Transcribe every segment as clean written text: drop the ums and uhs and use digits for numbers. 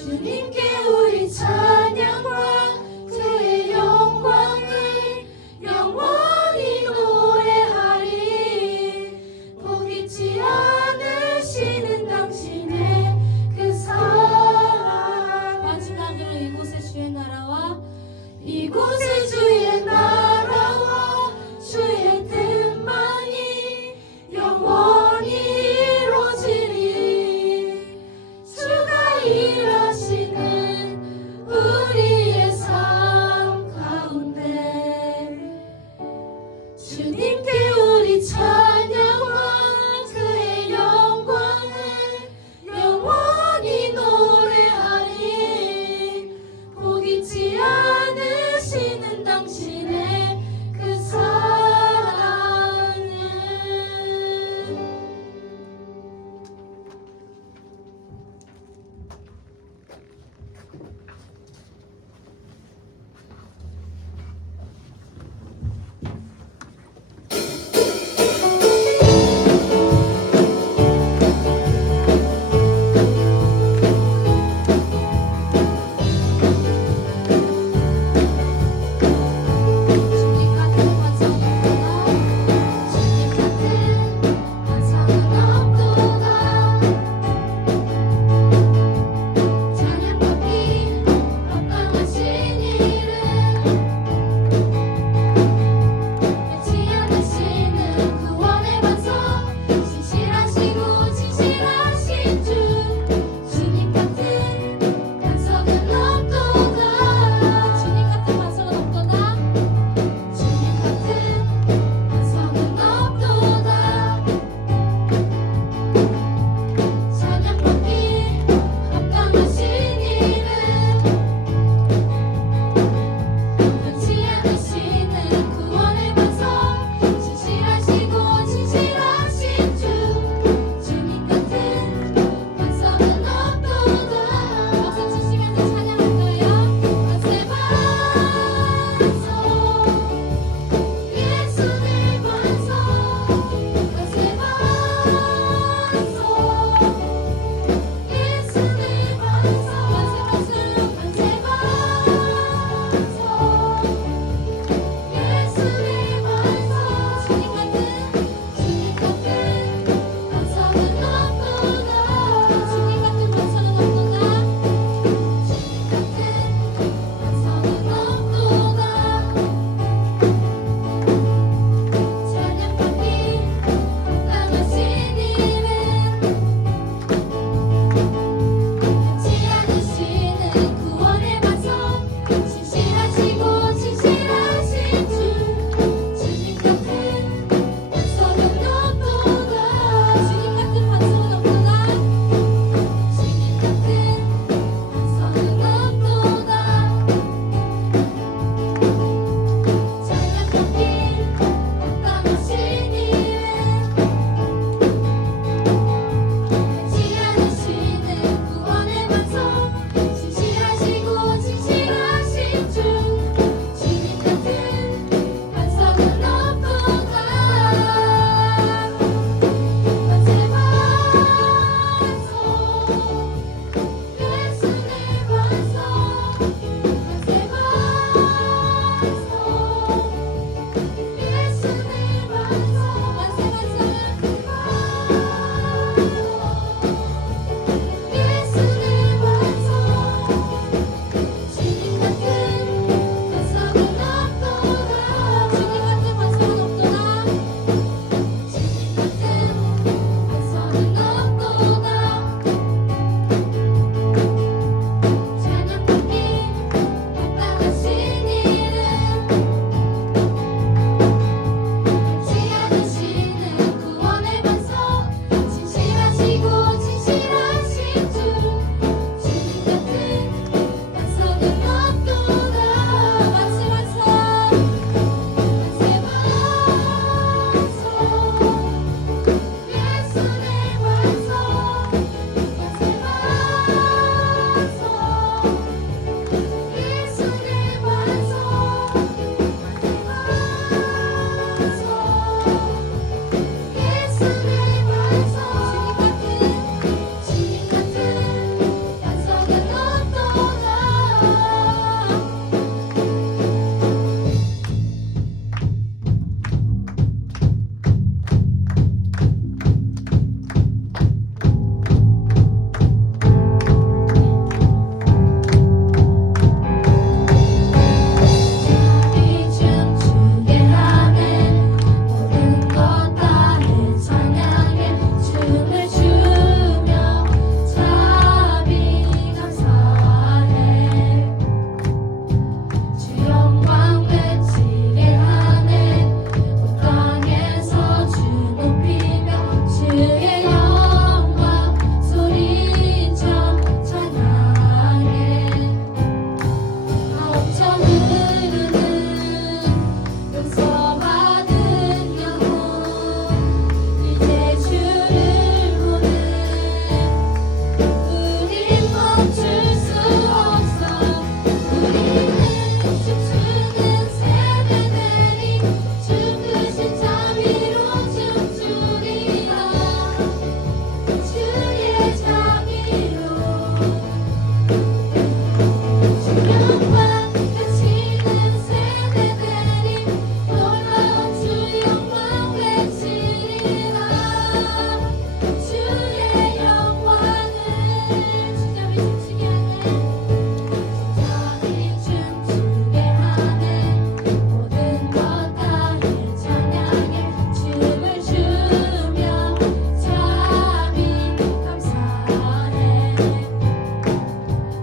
주님께 우리 찬양과 주의 영광을 영원히 노래하리. 포기치 않으시는 당신의 그 사랑. 마지막으로 이곳에 주의 나라와 이곳에 주의 나라와 주의 뜻만이 영원히 이루어지리. 주가 일하시는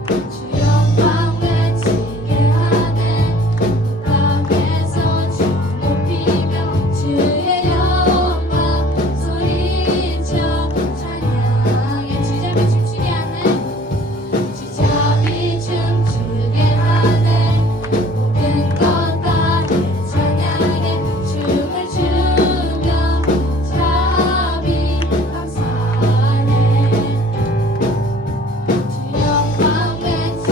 주 영광 외치게 하네 이 땅에서 주 높이며 주의 영광 소리쳐 찬양해 주잡이 춤추게 하네 주잡이 춤추게 하네 모든 것 다 내 찬양해 춤을 추며 주잡이 감사해 주 영광 외치게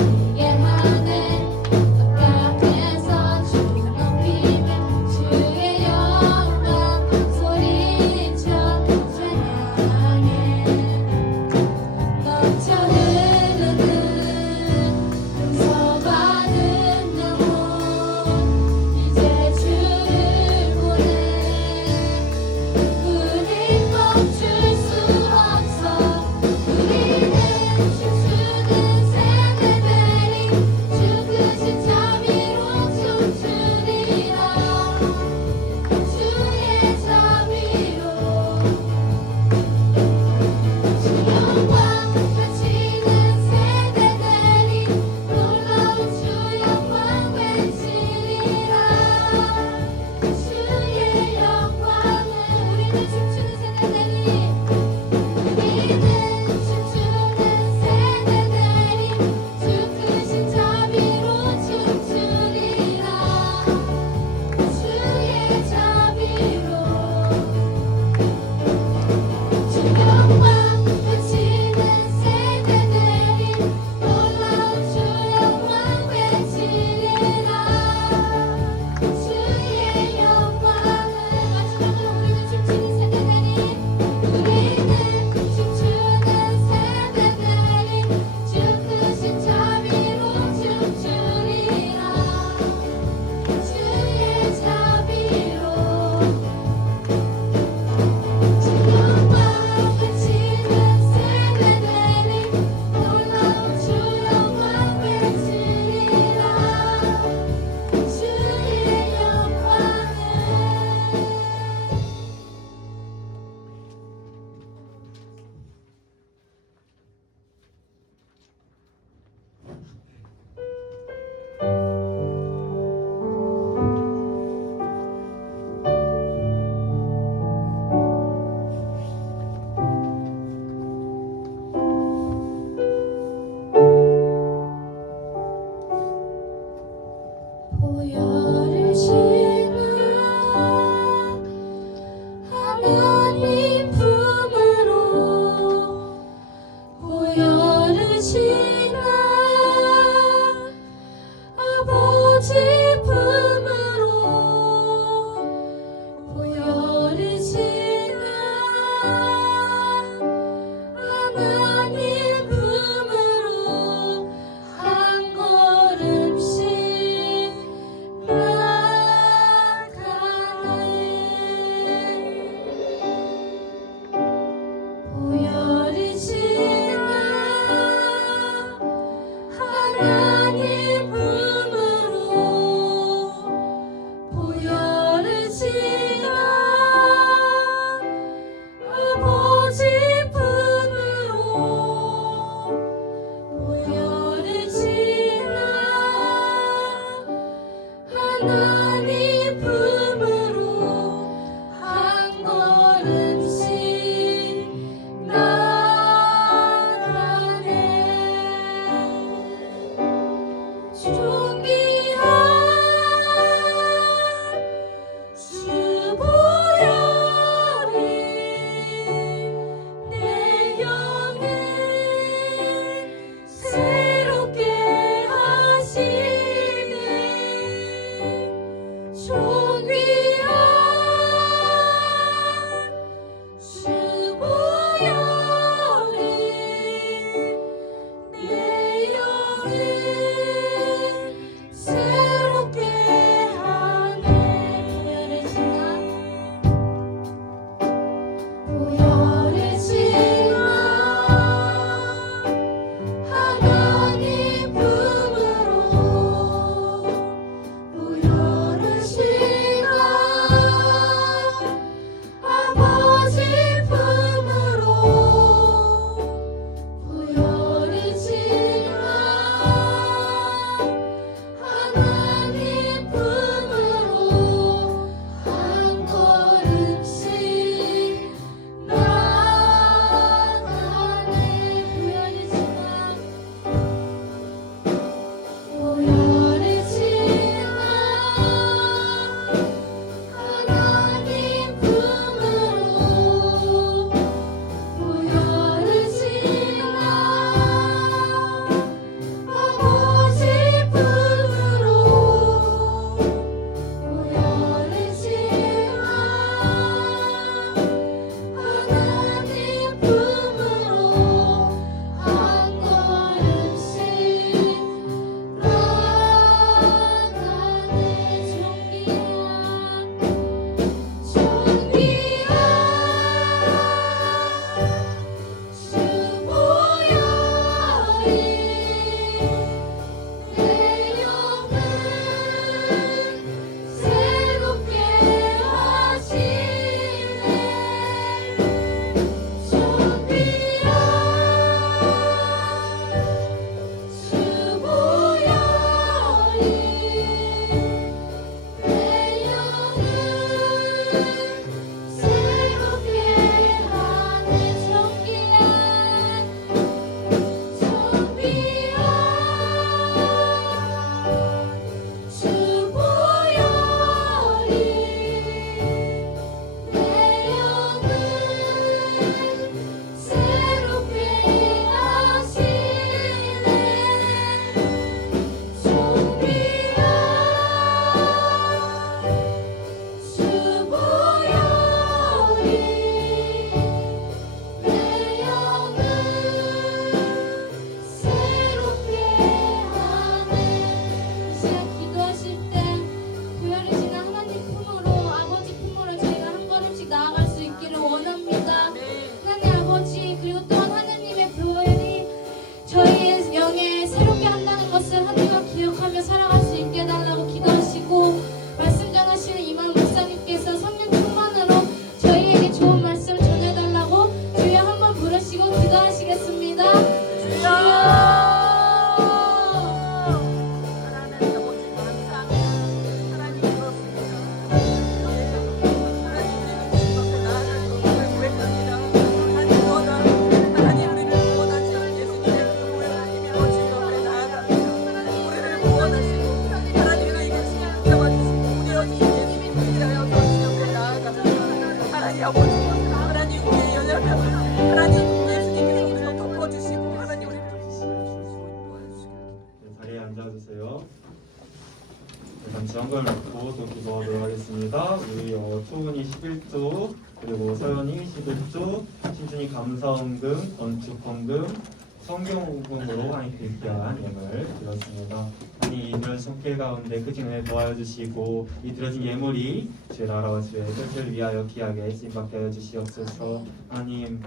하네. 이 시간 기도하실 때 교회를 하나님 품으로, 아버지 품으로 저희가 한 걸음씩 나아갈 수 있기를 원합니다. 하나님 아버지, 그리고 또한 하나님의 교회를 저희의 영에 새롭게 한다는 것을 하나님과 기억하며 살아갈 수 있게 해달라고 기도하시고, 말씀 전하시는 이만 목사님께서 성령 충만으로 저희에게 좋은 말씀 전해달라고 주여 한번 부르시고 기도하시겠습니다. 주여. 아버지, 하나님 우리의 연약함을 하나님 예수님께서 우리로 덮어주시고 하나님 우리를 자리에 앉아주세요. 잠시 한걸 놓고 또 기도하도록 하겠습니다. 우리 초은이 11조, 그리고 서연이 11조, 신준이 감사헌금, 건축헌금, 성경헌금으로 하나님께 귀한 예물 드렸습니다. 하나님 이들 손길 가운데 그 진에 도와여 주시고 이 드려진 예물이 주의 나라와 주의 뜻을 위하여 귀하게 쓰임받게 하여 주시옵소서. 하나님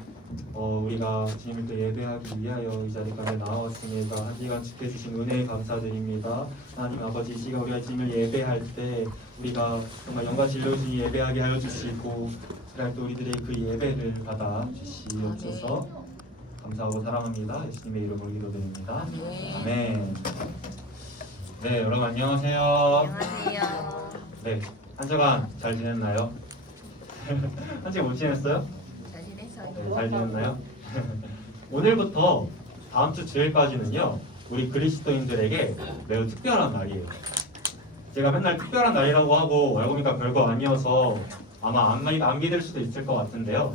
우리가 주님을 또 예배하기 위하여 이 자리까지 나왔습니다. 한 시간 지켜주신 은혜에 감사드립니다. 하나님 아버지, 이 시간 우리가 주님을 예배할 때 우리가 정말 영광 진리로 주님 예배하게 하여 주시고, 그날 또 우리들의 그 예배를 받아 주시옵소서. 감사하고 사랑합니다. 예수님의 이름으로 기도드립니다. 아멘. 네, 여러분 안녕하세요. 안녕하세요. 네, 한 주간 잘 지냈나요? 한 주간 못 지냈어요? 잘 지냈어요? 네, 잘 지냈나요? 오늘부터 다음 주 주일까지는요, 우리 그리스도인들에게 매우 특별한 날이에요. 제가 맨날 특별한 날이라고 하고 알고 보니까 별거 아니어서 아마 안 믿을 수도 있을 것 같은데요.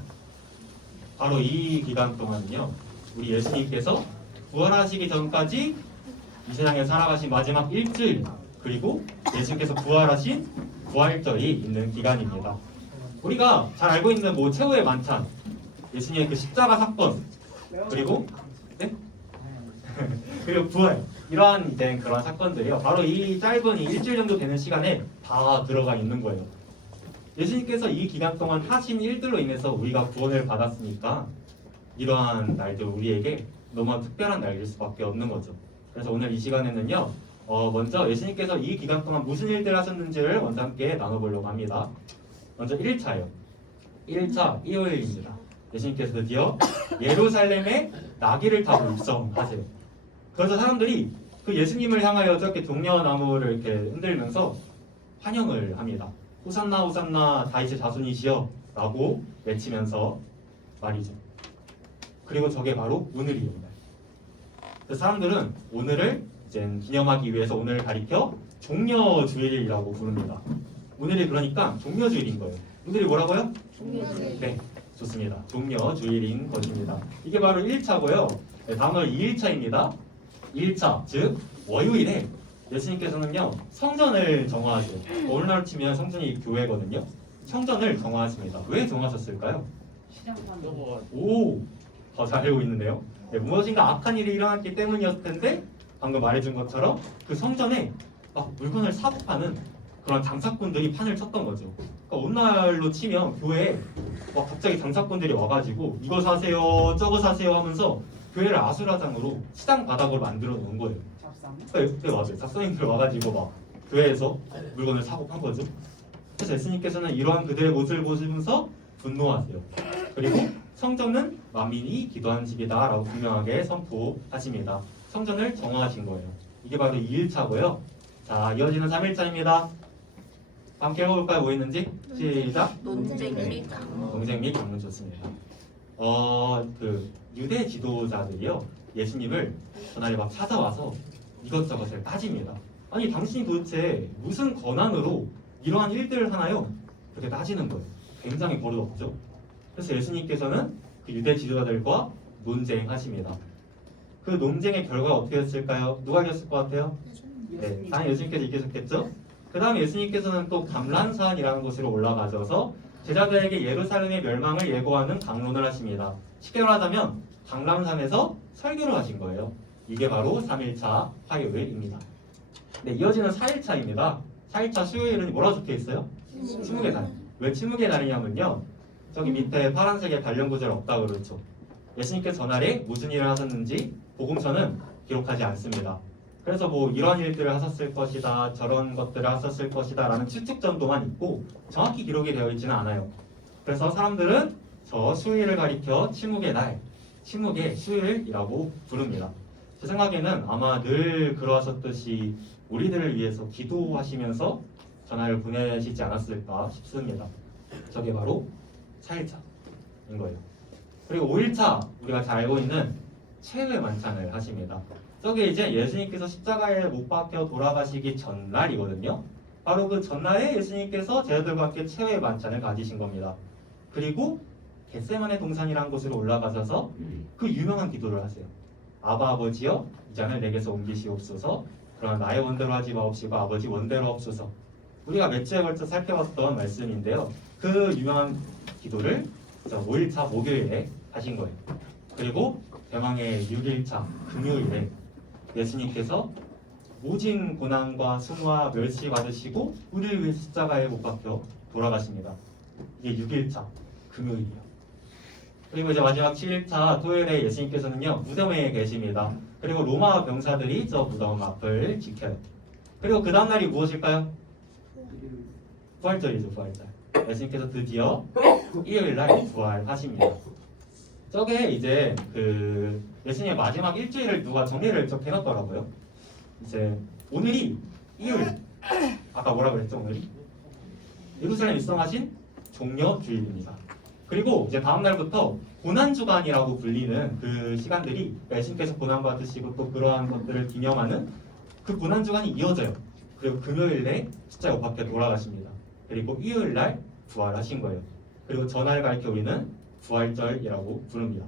바로 이 기간 동안은요, 우리 예수님께서 부활하시기 전까지 이 세상에 살아가신 마지막 일주일, 그리고 예수님께서 부활하신 부활절이 있는 기간입니다. 우리가 잘 알고 있는 최후의 만찬, 예수님의 그 십자가 사건, 그리고 네? 그리고 부활, 이러한 이제 그런 사건들이요, 바로 이 짧은 이 일주일 정도 되는 시간에 다 들어가 있는 거예요. 예수님께서 이 기간 동안 하신 일들로 인해서 우리가 구원을 받았으니까 이러한 날들 우리에게 너무 특별한 날일 수밖에 없는 거죠. 그래서 오늘 이 시간에는요, 먼저 예수님께서 이 기간 동안 무슨 일들 하셨는지를 먼저 함께 나눠보려고 합니다. 먼저 1차예요. 1차 일요일입니다. 예수님께서 드디어 예루살렘에 나귀를 타고 입성하세요. 그래서 사람들이 그 예수님을 향하여 저렇게 종려나무를 이렇게 흔들면서 환영을 합니다. 호산나 호산나 다윗의 자손이시여 라고 외치면서 말이죠. 그리고 저게 바로 오늘입니다. 사람들은 오늘을 이제 기념하기 위해서 오늘을 가리켜 종려주일이라고 부릅니다. 오늘이 그러니까 종려주일인 거예요. 오늘이 뭐라고요? 종려주일. 네, 좋습니다. 종려주일인 것입니다. 이게 바로 1차고요. 네, 다음은 2일차입니다. 2일차, 즉 월요일에 예수님께서는요, 성전을 정화하세요. 오늘날 치면 성전이 교회거든요. 성전을 정화하십니다. 왜 정화하셨을까요? 오, 더 잘 알고 있는데요. 네, 무엇인가 악한 일이 일어났기 때문이었을 텐데, 방금 말해준 것처럼 그 성전에 막 물건을 사고 파는 그런 장사꾼들이 판을 쳤던 거죠. 그러니까 오늘날로 치면 교회에 막 갑자기 장사꾼들이 와가지고 이거 사세요, 저거 사세요 하면서 교회를 아수라장으로 시장 바닥으로 만들어 놓은 거예요. 네, 맞아요. 작성인들 와가지고 막 교회에서 물건을 사고 판 거죠. 그래서 예수님께서는 이러한 그들의 모습을 보시면서 분노하세요. 그리고 성전은 만민이 기도하는 집이다 라고 분명하게 선포하십니다. 성전을 정화하신 거예요. 이게 바로 2일차고요. 자, 이어지는 3일차입니다. 함께 해볼까요? 뭐 있는지? 시작! 논쟁 및 강론. 논쟁 및 강론. 좋습니다. 그 유대 지도자들이요, 예수님을 그날에 막 찾아와서 이것저것을 따집니다. 아니, 당신이 도대체 무슨 권한으로 이러한 일들을 하나요? 그렇게 따지는 거예요. 굉장히 버릇없죠. 그래서 예수님께서는 그 유대 지도자들과 논쟁하십니다. 그 논쟁의 결과가 어떻게 됐을까요? 누가 이겼을 것 같아요? 네, 당연히 예수님께서 이기셨겠죠? 그 다음에 예수님께서는 또 감람산이라는 곳으로 올라가셔서 제자들에게 예루살렘의 멸망을 예고하는 강론을 하십니다. 쉽게 말하자면 감람산에서 설교를 하신 거예요. 이게 바로 3일차 화요일입니다. 네, 이어지는 4일차입니다. 4일차 수요일은 뭐라고 적혀 있어요? 침묵의 날. 왜 침묵의 날이냐면요. 저기 밑에 파란색에 관련 구절 없다고 그렇죠. 예수님께서 전날에 무슨 일을 하셨는지 복음서는 기록하지 않습니다. 그래서 뭐 이런 일들을 하셨을 것이다, 저런 것들을 하셨을 것이다 라는 추측 정도만 있고 정확히 기록이 되어 있지는 않아요. 그래서 사람들은 저 수요일을 가리켜 침묵의 날, 침묵의 수요일이라고 부릅니다. 제 생각에는 아마 늘 그러하셨듯이 우리들을 위해서 기도하시면서 전화를 보내시지 않았을까 싶습니다. 저게 바로 4일차인 거예요. 그리고 5일차 우리가 잘 알고 있는 최후의 만찬을 하십니다. 저게 이제 예수님께서 십자가에 못 박혀 돌아가시기 전날이거든요. 바로 그 전날에 예수님께서 제자들과 함께 최후의 만찬을 가지신 겁니다. 그리고 겟세마네 동산이라는 곳으로 올라가셔서 그 유명한 기도를 하세요. 아바 아버지여 이 잔을 내게서 옮기시옵소서. 그러나 나의 원대로 하지 마옵시고 아버지 원대로 없소서. 우리가 몇 주에 걸쳐 살펴봤던 말씀인데요. 그 유명한 기도를 5일차 목요일에 하신 거예요. 그리고 대망의 6일차 금요일에 예수님께서 모진 고난과 수모와 멸시 받으시고 우리를 위해 십자가에 못 박혀 돌아가십니다. 이게 6일차 금요일이에요. 그리고 이제 마지막 7일차 토요일에 예수님께서는요 무덤에 계십니다. 그리고 로마 병사들이 저 무덤 앞을 지켜요. 그리고 그 다음날이 무엇일까요? 부활절이죠. 부활절. 예수님께서 드디어 일요일날 부활하십니다. 저게 이제 그 예수님의 마지막 일주일을 누가 정리를 좀 해놨더라고요. 이제 오늘이 일요일. 아까 뭐라 그랬죠? 오늘이 예루살렘 입성하신 종려주일입니다. 그리고 이제 다음 날부터 고난주간이라고 불리는 그 시간들이 예수님께서 고난받으시고 또 그러한 것들을 기념하는 그 고난주간이 이어져요. 그리고 금요일에 십자가 못 박혀 돌아가십니다. 그리고 일요일날 부활하신 거예요. 그리고 전날 가르쳐 우리는 부활절이라고 부릅니다.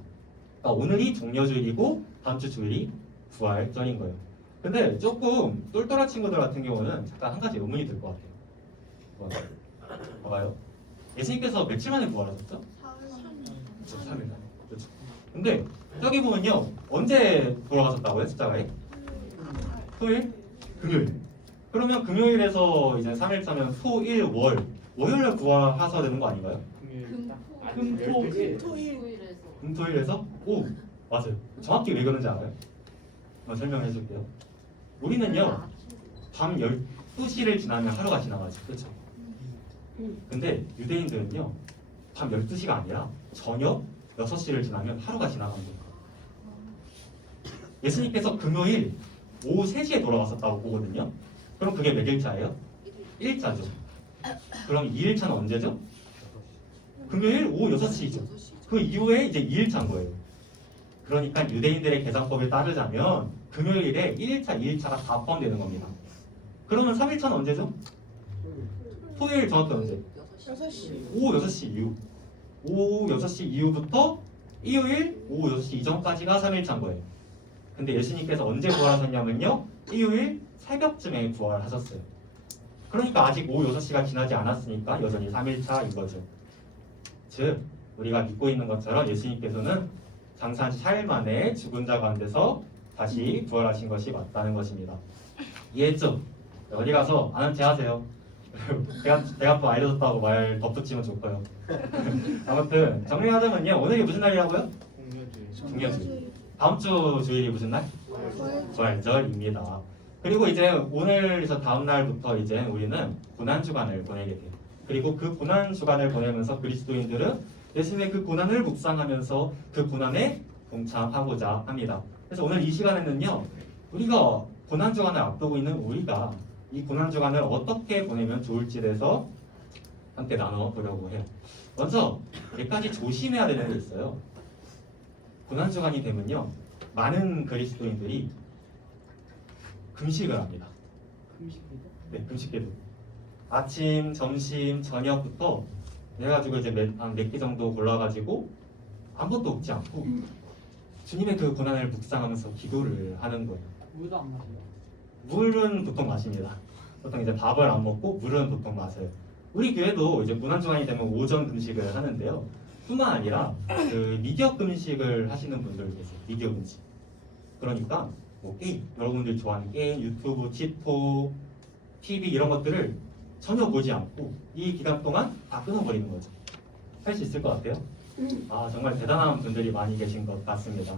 그러니까 오늘이 종려주일이고 다음 주 주일이 부활절인 거예요. 근데 조금 똘똘한 친구들 같은 경우는 잠깐 한 가지 의문이 들 것 같아요. 봐봐요. 예수님께서 며칠 만에 부활하셨죠? 3일 만에. 그렇죠. 근데 저기 보면요. 언제 돌아가셨다고요? 십자가에? 토요일? 금요일. 그러면 금요일에서 이제 3일차면 토, 일, 월. 월요일에 부활하셔야 되는 거 아닌가요? 금토일에서? 오! 맞아요. 정확히 왜 그런지 알아요? 한번 설명해 줄게요. 우리는요. 밤 12시를 지나면 하루가 지나가죠. 그렇죠? 근데 유대인들은요. 밤 12시가 아니라 저녁 6시를 지나면 하루가 지나갑니다. 예수님께서 금요일 오후 3시에 돌아왔었다고 보거든요. 그럼 그게 몇 일차예요? 1일차죠. 그럼 2일차는 언제죠? 금요일 오후 6시죠. 그 이후에 이제 2일차인 거예요. 그러니까 유대인들의 계산법을 따르자면 금요일에 1일차, 2일차가 다 포함되는 겁니다. 그러면 3일차는 언제죠? 토요일 정확히 언제? 6시. 오후 6시 이후. 오후 6시 이후부터 일요일 오후 6시 이전까지가 3일차인 거예요. 근데 예수님께서 언제 부활하셨냐면요. 일요일 새벽쯤에 부활하셨어요. 그러니까 아직 오후 6시가 지나지 않았으니까 여전히 3일차인 거죠. 즉 우리가 믿고 있는 것처럼 예수님께서는 장사한 지 4일 만에 죽은 자 가운데서 다시 부활하신 것이 맞다는 것입니다. 이해했죠? 어디 가서 아는 체 하세요. 대학도 알려줬다고 말 덧붙이면 좋고요. 아무튼 정리하자면요. 오늘이 무슨 날이라고요? 종려주일. 다음 주 주일이 무슨 날? 부활절입니다. 그리고 이제 오늘에서 다음 날부터 이제 우리는 고난주간을 보내게 돼요. 그리고 그 고난주간을 보내면서 그리스도인들은 예수님의 그 고난을 묵상하면서 그 고난에 동참하고자 합니다. 그래서 오늘 이 시간에는요. 우리가 고난주간을 앞두고 있는 우리가 이 고난주간을 어떻게 보내면 좋을지에 대해서 함께 나눠보려고 해요. 먼저 몇 가지 조심해야 되는 게 있어요. 고난주간이 되면요. 많은 그리스도인들이 금식을 합니다. 네, 금식기도. 아침, 점심, 저녁부터 해가지고 이제 몇 끼 정도 골라가지고 아무것도 먹지 않고 주님의 그 고난을 묵상하면서 기도를 하는 거예요. 물도 안 마셔요? 물은 보통 마십니다. 보통 이제 밥을 안 먹고 물은 보통 마셔요. 우리 교회도 이제 고난주간이 되면 오전 금식을 하는데요. 뿐만 아니라 그 미디어 금식을 하시는 분들 계세요. 미디어 금식. 그러니까 뭐 게임, 여러분들이 좋아하는 게임, 유튜브, 치토, TV 이런 것들을 전혀 보지 않고 이 기간 동안 다 끊어버리는 거죠. 할 수 있을 것 같아요? 아, 정말 대단한 분들이 많이 계신 것 같습니다.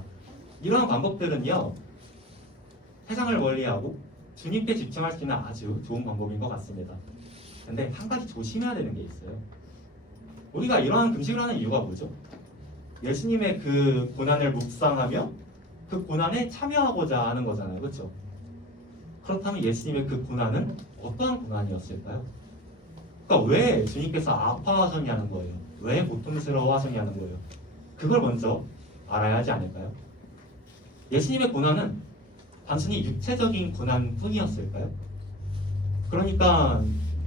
이러한 방법들은요, 세상을 멀리하고 주님께 집중할 수 있는 아주 좋은 방법인 것 같습니다. 근데 한 가지 조심해야 되는 게 있어요. 우리가 이러한 금식을 하는 이유가 뭐죠? 예수님의 그 고난을 묵상하며 그 고난에 참여하고자 하는 거잖아요. 그렇죠? 그렇다면 예수님의 그 고난은 어떠한 고난이었을까요? 그러니까 왜 주님께서 아파하셨냐는 거예요. 왜 고통스러워하셨냐는 거예요. 그걸 먼저 알아야 하지 않을까요? 예수님의 고난은 단순히 육체적인 고난뿐이었을까요? 그러니까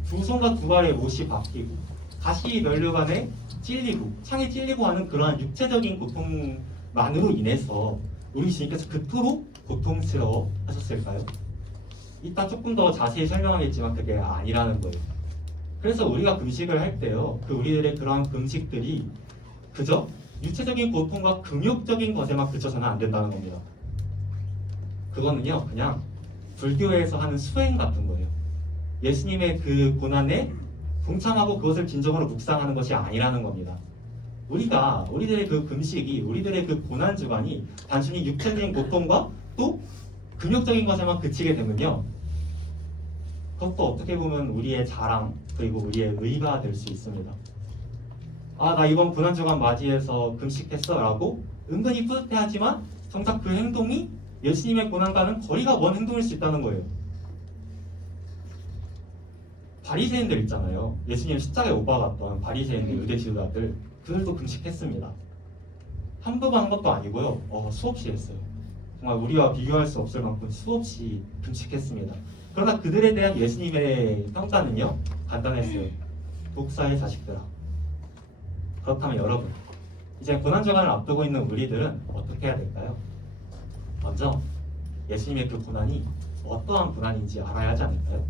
두 손과 두 발의 못이 박히고 가시 면류관에 찔리고 창에 찔리고 하는 그러한 육체적인 고통만으로 인해서 우리 주님께서 그토록 고통스러워 하셨을까요? 이따 조금 더 자세히 설명하겠지만 그게 아니라는 거예요. 그래서 우리가 금식을 할 때요, 그 우리들의 그러한 금식들이 그저 육체적인 고통과 금욕적인 것에만 그쳐서는 안 된다는 겁니다. 그거는요, 그냥 불교에서 하는 수행 같은 거예요. 예수님의 그 고난에 동참하고 그것을 진정으로 묵상하는 것이 아니라는 겁니다. 우리들의 그 금식이, 우리들의 그 고난 주간이 단순히 육체적인 고통과 또 금욕적인 것에만 그치게 되면요, 그것도 어떻게 보면 우리의 자랑 그리고 우리의 의가 될 수 있습니다. 아, 나 이번 고난 주간 맞이해서 금식했어 라고 은근히 뿌듯해하지만 정작 그 행동이 예수님의 고난과는 거리가 먼 행동일 수 있다는 거예요. 바리새인들 있잖아요. 예수님 십자가에 못 박았던 바리새인들, 유대 지도자들, 그들도 금식했습니다. 한두 번 한 것도 아니고요. 수없이 했어요. 정말 우리와 비교할 수 없을 만큼 수없이 금식했습니다. 그러나 그들에 대한 예수님의 평가는요, 간단했어요. 독사의 자식들아. 그렇다면 여러분, 이제 고난주간을 앞두고 있는 우리들은 어떻게 해야 될까요? 먼저 예수님의 그 고난이 어떠한 고난인지 알아야 하지 않을까요?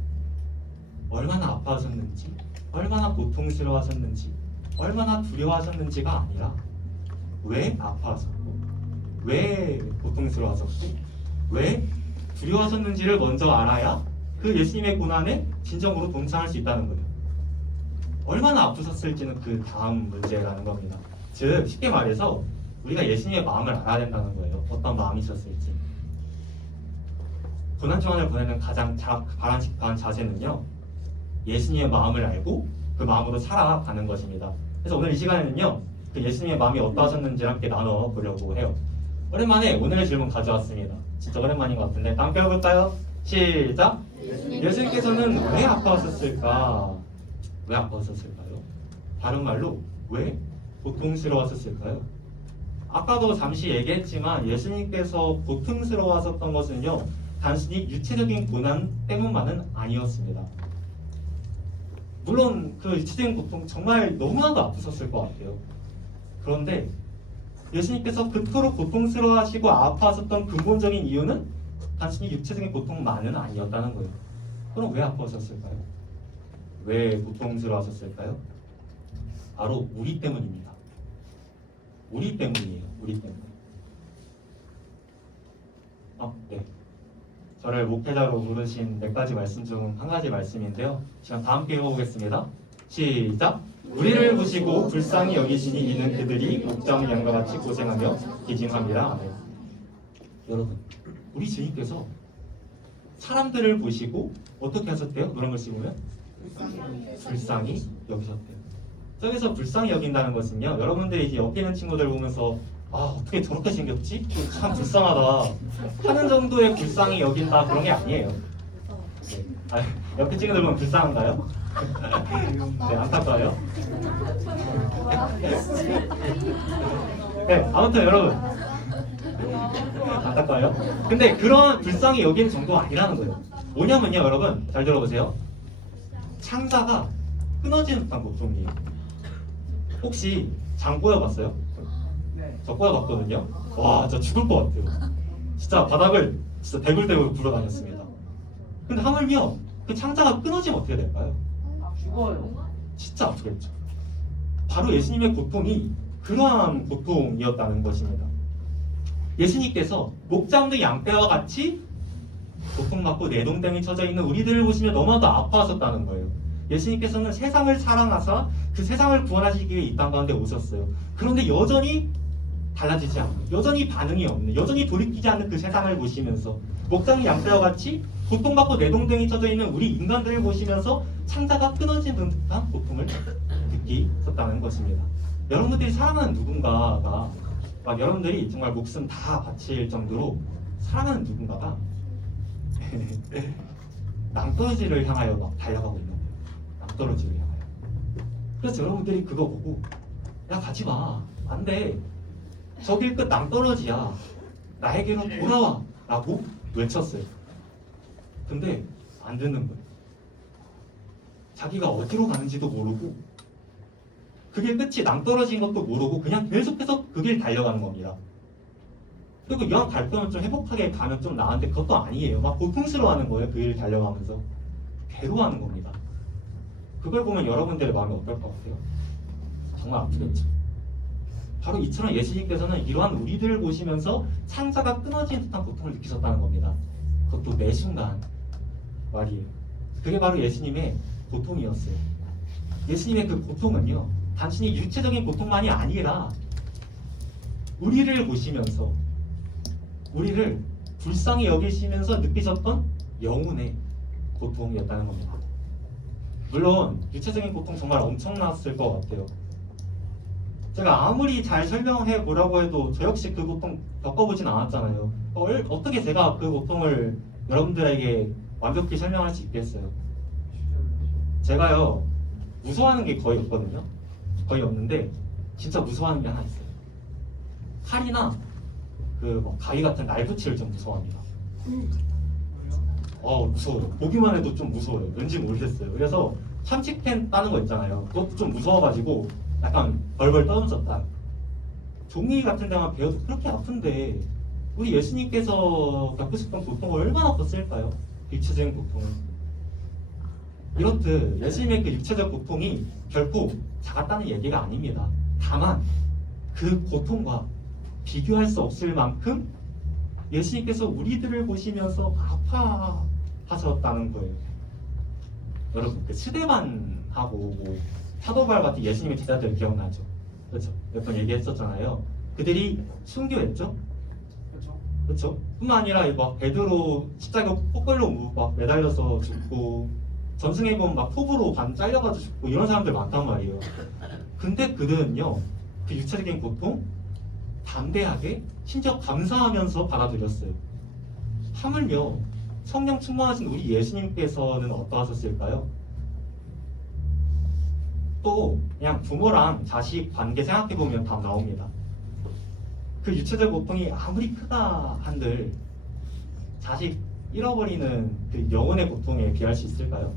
얼마나 아파하셨는지, 얼마나 고통스러워하셨는지, 얼마나 두려워하셨는지가 아니라 왜 아파하셨고, 왜 고통스러워하셨고, 왜 두려워하셨는지를 먼저 알아야 그 예수님의 고난에 진정으로 동참할 수 있다는 거예요. 얼마나 아프셨을지는 그 다음 문제라는 겁니다. 즉, 쉽게 말해서 우리가 예수님의 마음을 알아야 된다는 거예요. 어떤 마음이셨을지. 고난주간을 보내는 가장 바람직한 자세는요, 예수님의 마음을 알고 그 마음으로 살아가는 것입니다. 그래서 오늘 이 시간에는요, 그 예수님의 마음이 어떠하셨는지를 함께 나눠보려고 해요. 오랜만에 오늘의 질문 가져왔습니다. 진짜 오랜만인 것 같은데 함께 해볼까요? 시작! 예수님께서는 왜 아파하셨을까? 왜 아파하셨을까요? 다른 말로 왜 고통스러워하셨을까요? 아까도 잠시 얘기했지만 예수님께서 고통스러워하셨던 것은요, 단순히 육체적인 고난 때문만은 아니었습니다. 물론 그 육체적인 고통 정말 너무나도 아프셨을 것 같아요. 그런데 예수님께서 그토록 고통스러워하시고 아파하셨던 근본적인 이유는 단순히 육체적인 고통만은 아니었다는 거예요. 그럼 왜 아파하셨을까요? 왜 고통스러워하셨을까요? 바로 우리 때문입니다. 우리 때문이에요. 우리 때문에. 네. 저를 목회자로 부르신 4가지 말씀 중 한 가지 말씀인데요. 시간 다 함께 읽어보겠습니다. 시작! 우리를 보시고 불쌍히 여기시니 이는 그들이 목장 양과 같이 고생하며 기증함이라. 아멘. 여러분, 우리 주님께서 사람들을 보시고 어떻게 하셨대요? 노란 글씨 보면 불쌍히 여기셨대요. 저기서 불쌍히 여긴다는 것은요, 여러분들이 이제 옆에 있는 친구들 보면서 어떻게 저렇게 생겼지? 참 불쌍하다 하는 정도의 불쌍히 여긴다, 그런 게 아니에요. 네. 옆에 친구들 보면 불쌍한가요? 네, 안타까워요. 네, 아무튼 여러분, 안타까워요. 근데 그런 불쌍히 여기는 정도가 아니라는 거예요. 뭐냐면요, 여러분 잘 들어보세요. 창자가 끊어지는 듯한 고통이에요. 혹시 장 꼬여봤어요? 저 꼬여봤거든요. 와, 저 죽을 것 같아요. 진짜 바닥을 진짜 대굴대굴 굴러다녔습니다. 근데 하물며 그 창자가 끊어지면 어떻게 될까요? 죽어요. 진짜 아프겠죠. 바로 예수님의 고통이 그러한 고통이었다는 것입니다. 예수님께서 목장도 양떼와 같이 고통받고 내동댕이 쳐져 있는 우리들을 보시며 너무나도 아파하셨다는 거예요. 예수님께서는 세상을 사랑하사 그 세상을 구원하시기 위해 이 땅 가운데 오셨어요. 그런데 여전히 달라지지 않는, 여전히 반응이 없는, 여전히 돌이키지 않는 그 세상을 보시면서 목장이 양떼와 같이 고통받고 내동댕이 쳐져 있는 우리 인간들을 보시면서 창자가 끊어지는 듯한 고통을 느끼셨다는 것입니다. 여러분들이 사랑하는 누군가가 막 여러분들이 정말 목숨 다 바칠 정도로 사랑하는 누군가가 낭떠러지를 향하여 막 달려가고 있는 거예요. 낭떠러지를 향하여. 그래서 여러분들이 그거 보고 야 가지마 안돼 저길 끝 낭떠러지야 나에게로 돌아와 라고 외쳤어요. 근데 안 듣는 거예요. 자기가 어디로 가는지도 모르고 그 길 끝이 낭떠러진 것도 모르고 그냥 계속해서 그 길 달려가는 겁니다. 그리고 이왕 갈 거면 좀 행복하게 가면 좀 나은데 그것도 아니에요. 막 고통스러워하는 거예요. 그 길 달려가면서 괴로워하는 겁니다. 그걸 보면 여러분들의 마음이 어떨 것 같아요? 정말 아프겠죠. 바로 이처럼 예수님께서는 이러한 우리들을 보시면서 창자가 끊어진 듯한 고통을 느끼셨다는 겁니다. 그것도 매 순간 말이에요. 그게 바로 예수님의 고통이었어요. 예수님의 그 고통은요, 단순히 육체적인 고통만이 아니라 우리를 보시면서 우리를 불쌍히 여기시면서 느끼셨던 영혼의 고통이었다는 겁니다. 물론 육체적인 고통 정말 엄청났을 것 같아요. 제가 아무리 잘 설명해 보라고 해도 저 역시 그 고통 겪어보진 않았잖아요. 어떻게 제가 그 고통을 여러분들에게 완벽히 설명할 수 있겠어요? 제가요 무서워하는 게 거의 없거든요. 거의 없는데 진짜 무서워하는 게 하나 있어요. 칼이나 그 가위 같은 날붙이를 좀 무서워합니다. 무서워요. 보기만 해도 좀 무서워요. 왠지 모르겠어요. 그래서 참치캔 따는 거 있잖아요. 그것도 좀 무서워가지고 약간 벌벌 떠면서 종이 같은 데만 베어도 그렇게 아픈데 우리 예수님께서 겪으셨던 고통을 얼마나 컸을까요? 육체적인 고통을. 이렇듯 예수님의 그 육체적 고통이 결코 작았다는 얘기가 아닙니다. 다만 그 고통과 비교할 수 없을 만큼 예수님께서 우리들을 보시면서 아파하셨다는 거예요. 여러분 그 스데반하고 뭐 사도바울 같은 예수님의 제자들 기억나죠? 그렇죠? 몇 번 얘기했었잖아요. 그들이 순교했죠? 그렇죠? 뿐만 아니라 막 베드로 십자가 폭걸로 막 매달려서 죽고 전승에 보면 막 톱으로 반 잘려가지고 죽고 이런 사람들 많단 말이에요. 근데 그들은요 그 육체적인 고통 담대하게 심지어 감사하면서 받아들였어요. 하물며 성령 충만하신 우리 예수님께서는 어떠하셨을까요? 또 그냥 부모랑 자식 관계 생각해보면 답 나옵니다. 그 육체적 고통이 아무리 크다 한들 자식 잃어버리는 그 영혼의 고통에 비할 수 있을까요?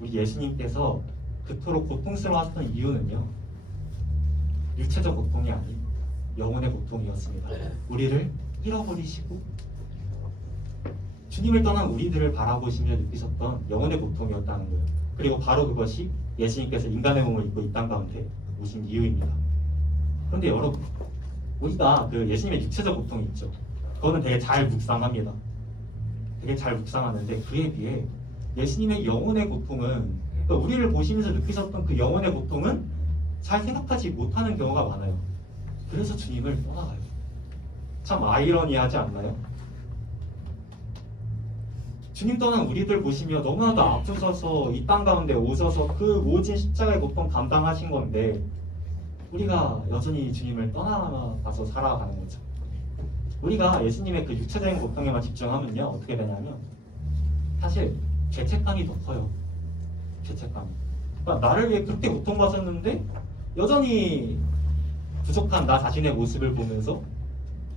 우리 예수님께서 그토록 고통스러워하셨던 이유는요 육체적 고통이 아닌 영혼의 고통이었습니다. 우리를 잃어버리시고 주님을 떠난 우리들을 바라보시며 느끼셨던 영혼의 고통이었다는 거예요. 그리고 바로 그것이 예수님께서 인간의 몸을 입고 이 땅 가운데 오신 이유입니다. 그런데 여러분 우리가 그 예수님의 육체적 고통이 있죠. 그거는 되게 잘 묵상합니다. 되게 잘 묵상하는데 그에 비해 예수님의 영혼의 고통은 그러니까 우리를 보시면서 느끼셨던 그 영혼의 고통은 잘 생각하지 못하는 경우가 많아요. 그래서 주님을 떠나가요. 참 아이러니하지 않나요? 주님 떠난 우리들 보시며 너무나도 앞서서 이 땅 가운데 오셔서 그 모진 십자가의 고통 감당하신 건데 우리가 여전히 주님을 떠나가서 살아가는 거죠. 우리가 예수님의 그 육체적인 고통에만 집중하면요 어떻게 되냐면 사실 죄책감이 더 커요. 죄책감. 그러니까 나를 위해 그렇게 고통받았는데 여전히 부족한 나 자신의 모습을 보면서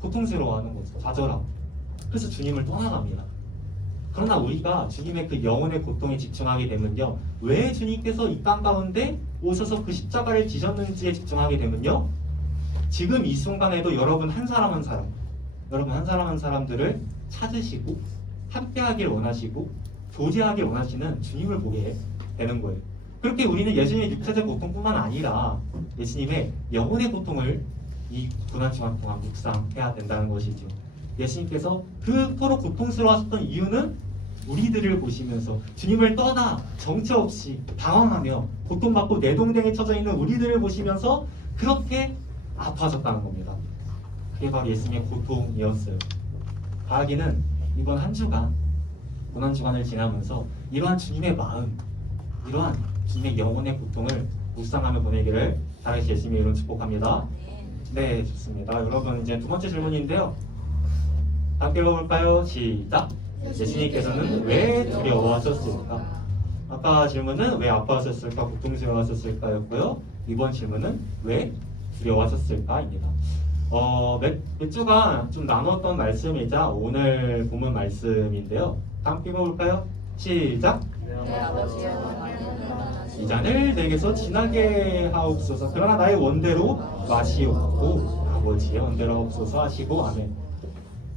고통스러워하는 거죠. 좌절하고. 그래서 주님을 떠나갑니다. 그러나 우리가 주님의 그 영혼의 고통에 집중하게 되면요 왜 주님께서 이 땅 가운데 오셔서 그 십자가를 지셨는지에 집중하게 되면요 지금 이 순간에도 여러분 한 사람 한 사람들을 찾으시고 함께하길 원하시고 교제하길 원하시는 주님을 보게 되는 거예요. 그렇게 우리는 예수님의 육체적 고통뿐만 아니라 예수님의 영혼의 고통을 이 고난주간 동안 묵상해야 된다는 것이죠. 예수님께서 그토록 고통스러워하셨던 이유는 우리들을 보시면서 주님을 떠나 정체 없이 당황하며 고통받고 내동댕이 쳐져 있는 우리들을 보시면서 그렇게 아파하셨다는 겁니다. 그게 바로 예수님의 고통이었어요. 바라기는 이번 한 주간 고난주간을 지나면서 이러한 주님의 마음, 이러한 주님의 영혼의 고통을 묵상하며 보내기를 다시 예수님의 이름 축복합니다. 네, 좋습니다. 여러분 이제 두 번째 질문인데요. 함께 읽어볼까요? 시작! 예수님께서는 왜 두려워하셨을까? 아까 질문은 왜 아파하셨을까? 고통스러워하셨을까였고요. 이번 질문은 왜 두려워하셨을까입니다. 몇 주간 좀 나눴던 말씀이자 오늘 본문 말씀인데요. 함께 읽어볼까요? 시작! 내 아버지여 이 잔을 내게서 지나게 하옵소서. 그러나 나의 원대로 마시옵고 아버지의 원대로 하옵소서 하시고 아멘.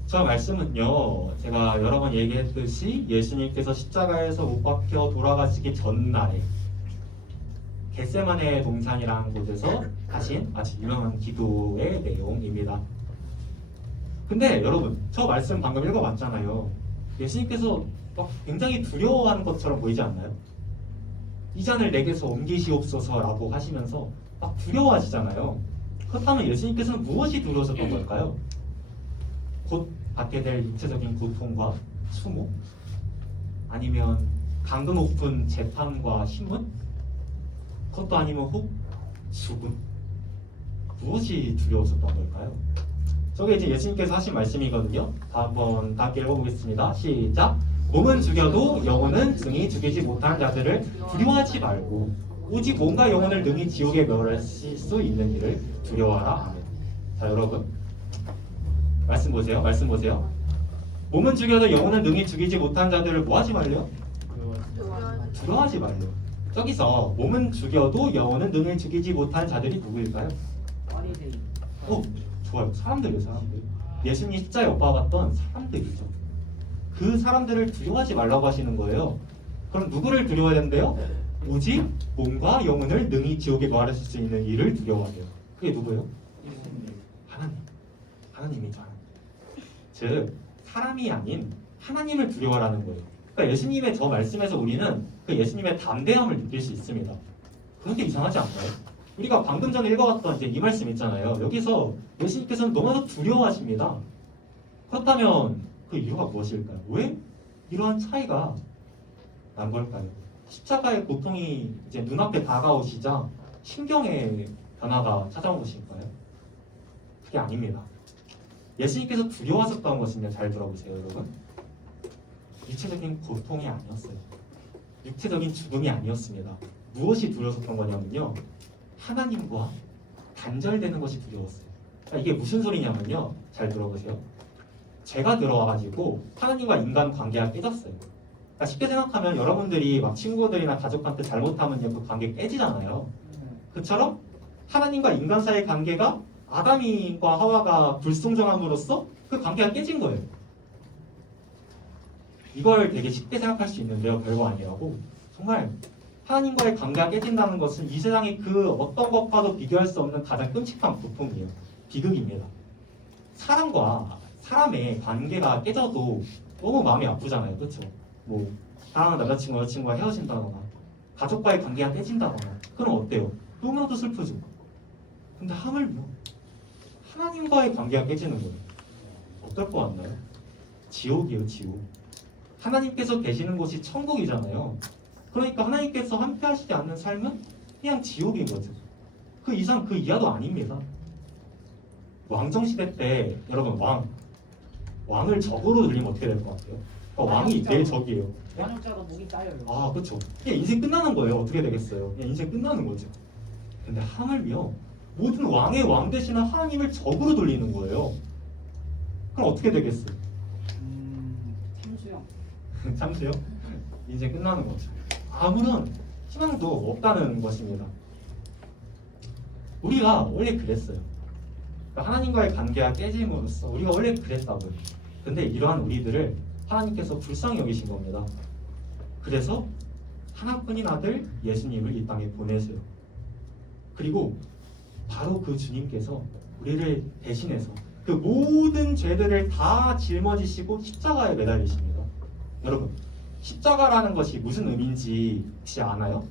저 말씀은요, 제가 여러 번 얘기했듯이 예수님께서 십자가에서 못 박혀 돌아가시기 전날에 겟세마네 동산이라는 곳에서 하신 아주 유명한 기도의 내용입니다. 근데 여러분, 저 말씀 방금 읽어봤잖아요. 예수님께서 막 굉장히 두려워하는 것처럼 보이지 않나요? 이 잔을 내게서 옮기시옵소서라고 하시면서 막 두려워하시잖아요. 그렇다면 예수님께서는 무엇이 두려우셨던 걸까요? 곧 받게 될 육체적인 고통과 추모? 아니면 강도 높은 재판과 신문? 그것도 아니면 혹 죽음? 무엇이 두려우셨던 걸까요? 저게 이제 예수님께서 하신 말씀이거든요. 한번 다 함께 읽어보겠습니다. 시작! 몸은 죽여도 영혼은 능히 죽이지 못하는 자들을 두려워하지 말고 오직 몸과 영혼을 능히 지옥에 멸하실 수 있는 일을 두려워하라. 아멘. 자, 여러분 말씀 보세요. 말씀 보세요. 몸은 죽여도 영혼은 능히 죽이지 못하는 자들을 뭐하지 말래요? 두려워하지 말래요. 저기서 몸은 죽여도 영혼은 능히 죽이지 못하는 자들이 누구일까요? 좋아요. 사람들이에요. 사람들. 예수님 십자에 못 박았던 사람들이죠. 그 사람들을 두려워하지 말라고 하시는 거예요. 그럼 누구를 두려워해야 된대요? 오직 몸과 영혼을 능히 지옥에 멸하실 수 있는 이를 두려워하래요. 그게 누구예요? 하나님. 하나님이죠. 즉 사람이 아닌 하나님을 두려워하라는 거예요. 그러니까 예수님의 저 말씀에서 우리는 그 예수님의 담대함을 느낄 수 있습니다. 그런데 이상하지 않나요? 우리가 방금 전에 읽어봤던 이제 이 말씀 있잖아요. 여기서 예수님께서는 너무나도 두려워하십니다. 그렇다면 그 이유가 무엇일까요? 왜 이러한 차이가 난 걸까요? 십자가의 고통이 이제 눈앞에 다가오시자 신경의 변화가 찾아온 것일까요? 그게 아닙니다. 예수님께서 두려워하셨던 것은요, 잘 들어보세요, 여러분. 육체적인 고통이 아니었어요. 육체적인 죽음이 아니었습니다. 무엇이 두려웠던 거냐면요, 하나님과 단절되는 것이 두려웠어요. 그러니까 이게 무슨 소리냐면요, 잘 들어보세요. 죄가 들어와가지고 하나님과 인간 관계가 깨졌어요. 그러니까 쉽게 생각하면 여러분들이 막 친구들이나 가족한테 잘못하면 그 관계 깨지잖아요. 그처럼 하나님과 인간 사이의 관계가 아담과 하와가 불순종함으로써 그 관계가 깨진 거예요. 이걸 되게 쉽게 생각할 수 있는데요, 별거 아니라고. 정말 하나님과의 관계가 깨진다는 것은 이 세상의 그 어떤 것과도 비교할 수 없는 가장 끔찍한 고통이에요. 비극입니다. 사람과 사람의 관계가 깨져도 너무 마음이 아프잖아요, 그렇죠? 뭐 사랑하는 남자친구, 여자친구가 헤어진다거나 가족과의 관계가 깨진다거나 그럼 어때요? 너무나도 슬프죠. 근데 하물며 하나님과의 관계가 깨지는 거예요. 어떨 것 같나요? 지옥이에요, 지옥. 하나님께서 계시는 곳이 천국이잖아요. 그러니까 하나님께서 함께 하시지 않는 삶은 그냥 지옥인 거죠. 그 이상 그 이하도 아닙니다. 왕정시대 때 여러분 왕을 적으로 들리면 어떻게 될 것 같아요? 왕이 내 적이에요. 원형자로 목이 따여요. 아, 그렇죠. 그냥 인생 끝나는 거예요. 어떻게 되겠어요? 그냥 인생 끝나는 거죠. 근데 하물며 모든 왕의 왕 대신에 하나님을 적으로 돌리는 거예요. 그럼 어떻게 되겠어요? 참수형. 참수요? 인생 끝나는 거죠. 아무런 희망도 없다는 것입니다. 우리가 원래 그랬어요. 그러니까 하나님과의 관계가 깨짐으로써 우리가 원래 그랬다고요. 근데 이러한 우리들을 하나님께서 불쌍히 여기신 겁니다. 그래서 하나뿐인 아들 예수님을 이 땅에 보내세요. 그리고 바로 그 주님께서 우리를 대신해서 그 모든 죄들을 다 짊어지시고 십자가에 매달리십니다. 여러분, 십자가라는 것이 무슨 의미인지 혹시 아나요?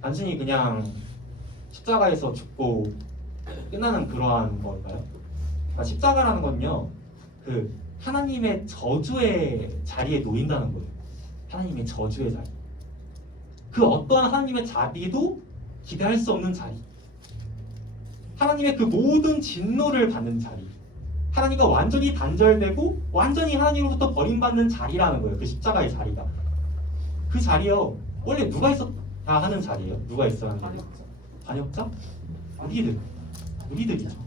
단순히 그냥 십자가에서 죽고 끝나는 그러한 걸까요? 그러니까 십자가라는 건요, 그 하나님의 저주의 자리에 놓인다는 거예요. 하나님의 저주의 자리. 그 어떠한 하나님의 자비도 기대할 수 없는 자리. 하나님의 그 모든 진노를 받는 자리. 하나님과 완전히 단절되고 완전히 하나님으로부터 버림받는 자리라는 거예요. 그 십자가의 자리가. 그 자리요, 원래 누가 있어야 하는 자리예요? 누가 있어야 하는 자리예요? 반역자? 우리들이죠.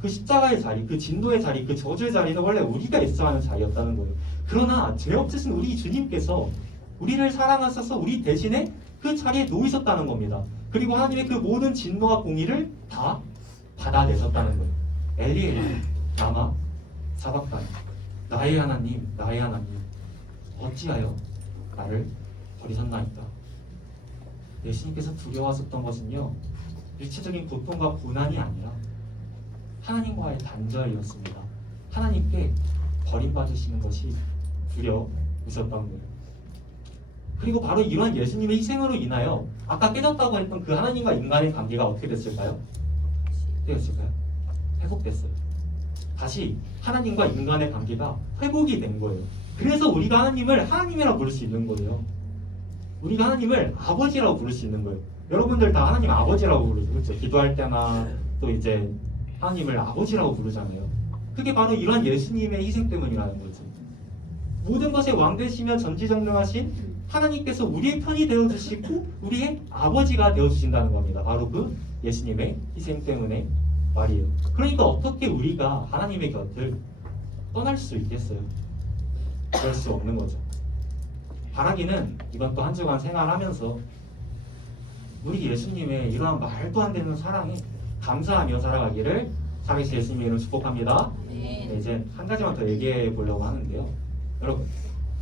그 십자가의 자리, 그 진노의 자리, 그 저주의 자리는 원래 우리가 있어야 하는 자리였다는 거예요. 그러나 죄 없으신 우리 주님께서 우리를 사랑하셔서 우리 대신에 그 자리에 놓이셨다는 겁니다. 그리고 하나님의 그 모든 진노와 공의를 다 받아내셨다는 거예요. 엘리 라마 사박단, 나의 하나님 어찌하여 나를 버리셨나이까. 예수님께서 두려워하셨던 것은요, 일체적인 고통과 고난이 아니라 하나님과의 단절이었습니다. 하나님께 버림받으시는 것이 두려우셨던 거예요. 그리고 바로 이러한 예수님의 희생으로 인하여 아까 깨졌다고 했던 그 하나님과 인간의 관계가 어떻게 됐을까요? 회복됐어요. 다시 하나님과 인간의 관계가 회복이 된 거예요. 그래서 우리가 하나님을 하나님이라고 부를 수 있는 거예요. 우리가 하나님을 아버지라고 부를 수 있는 거예요. 여러분들 다 하나님 아버지라고 부르죠. 그렇죠? 기도할 때나 또 이제 하나님을 아버지라고 부르잖아요. 그게 바로 이러한 예수님의 희생 때문이라는 거죠. 모든 것에 왕 되시며 전지전능하신 하나님께서 우리의 편이 되어주시고 우리의 아버지가 되어주신다는 겁니다. 바로 그 예수님의 희생 때문에 말이에요. 그러니까 어떻게 우리가 하나님의 곁을 떠날 수 있겠어요? 그럴 수 없는 거죠. 바라기는 이번 또 한 주간 생활하면서 우리 예수님의 이러한 말도 안 되는 사랑에 감사하며 살아가기를 살아계신 예수님의 이름으로 축복합니다. 네, 이제 한 가지만 더 얘기해 보려고 하는데요. 여러분,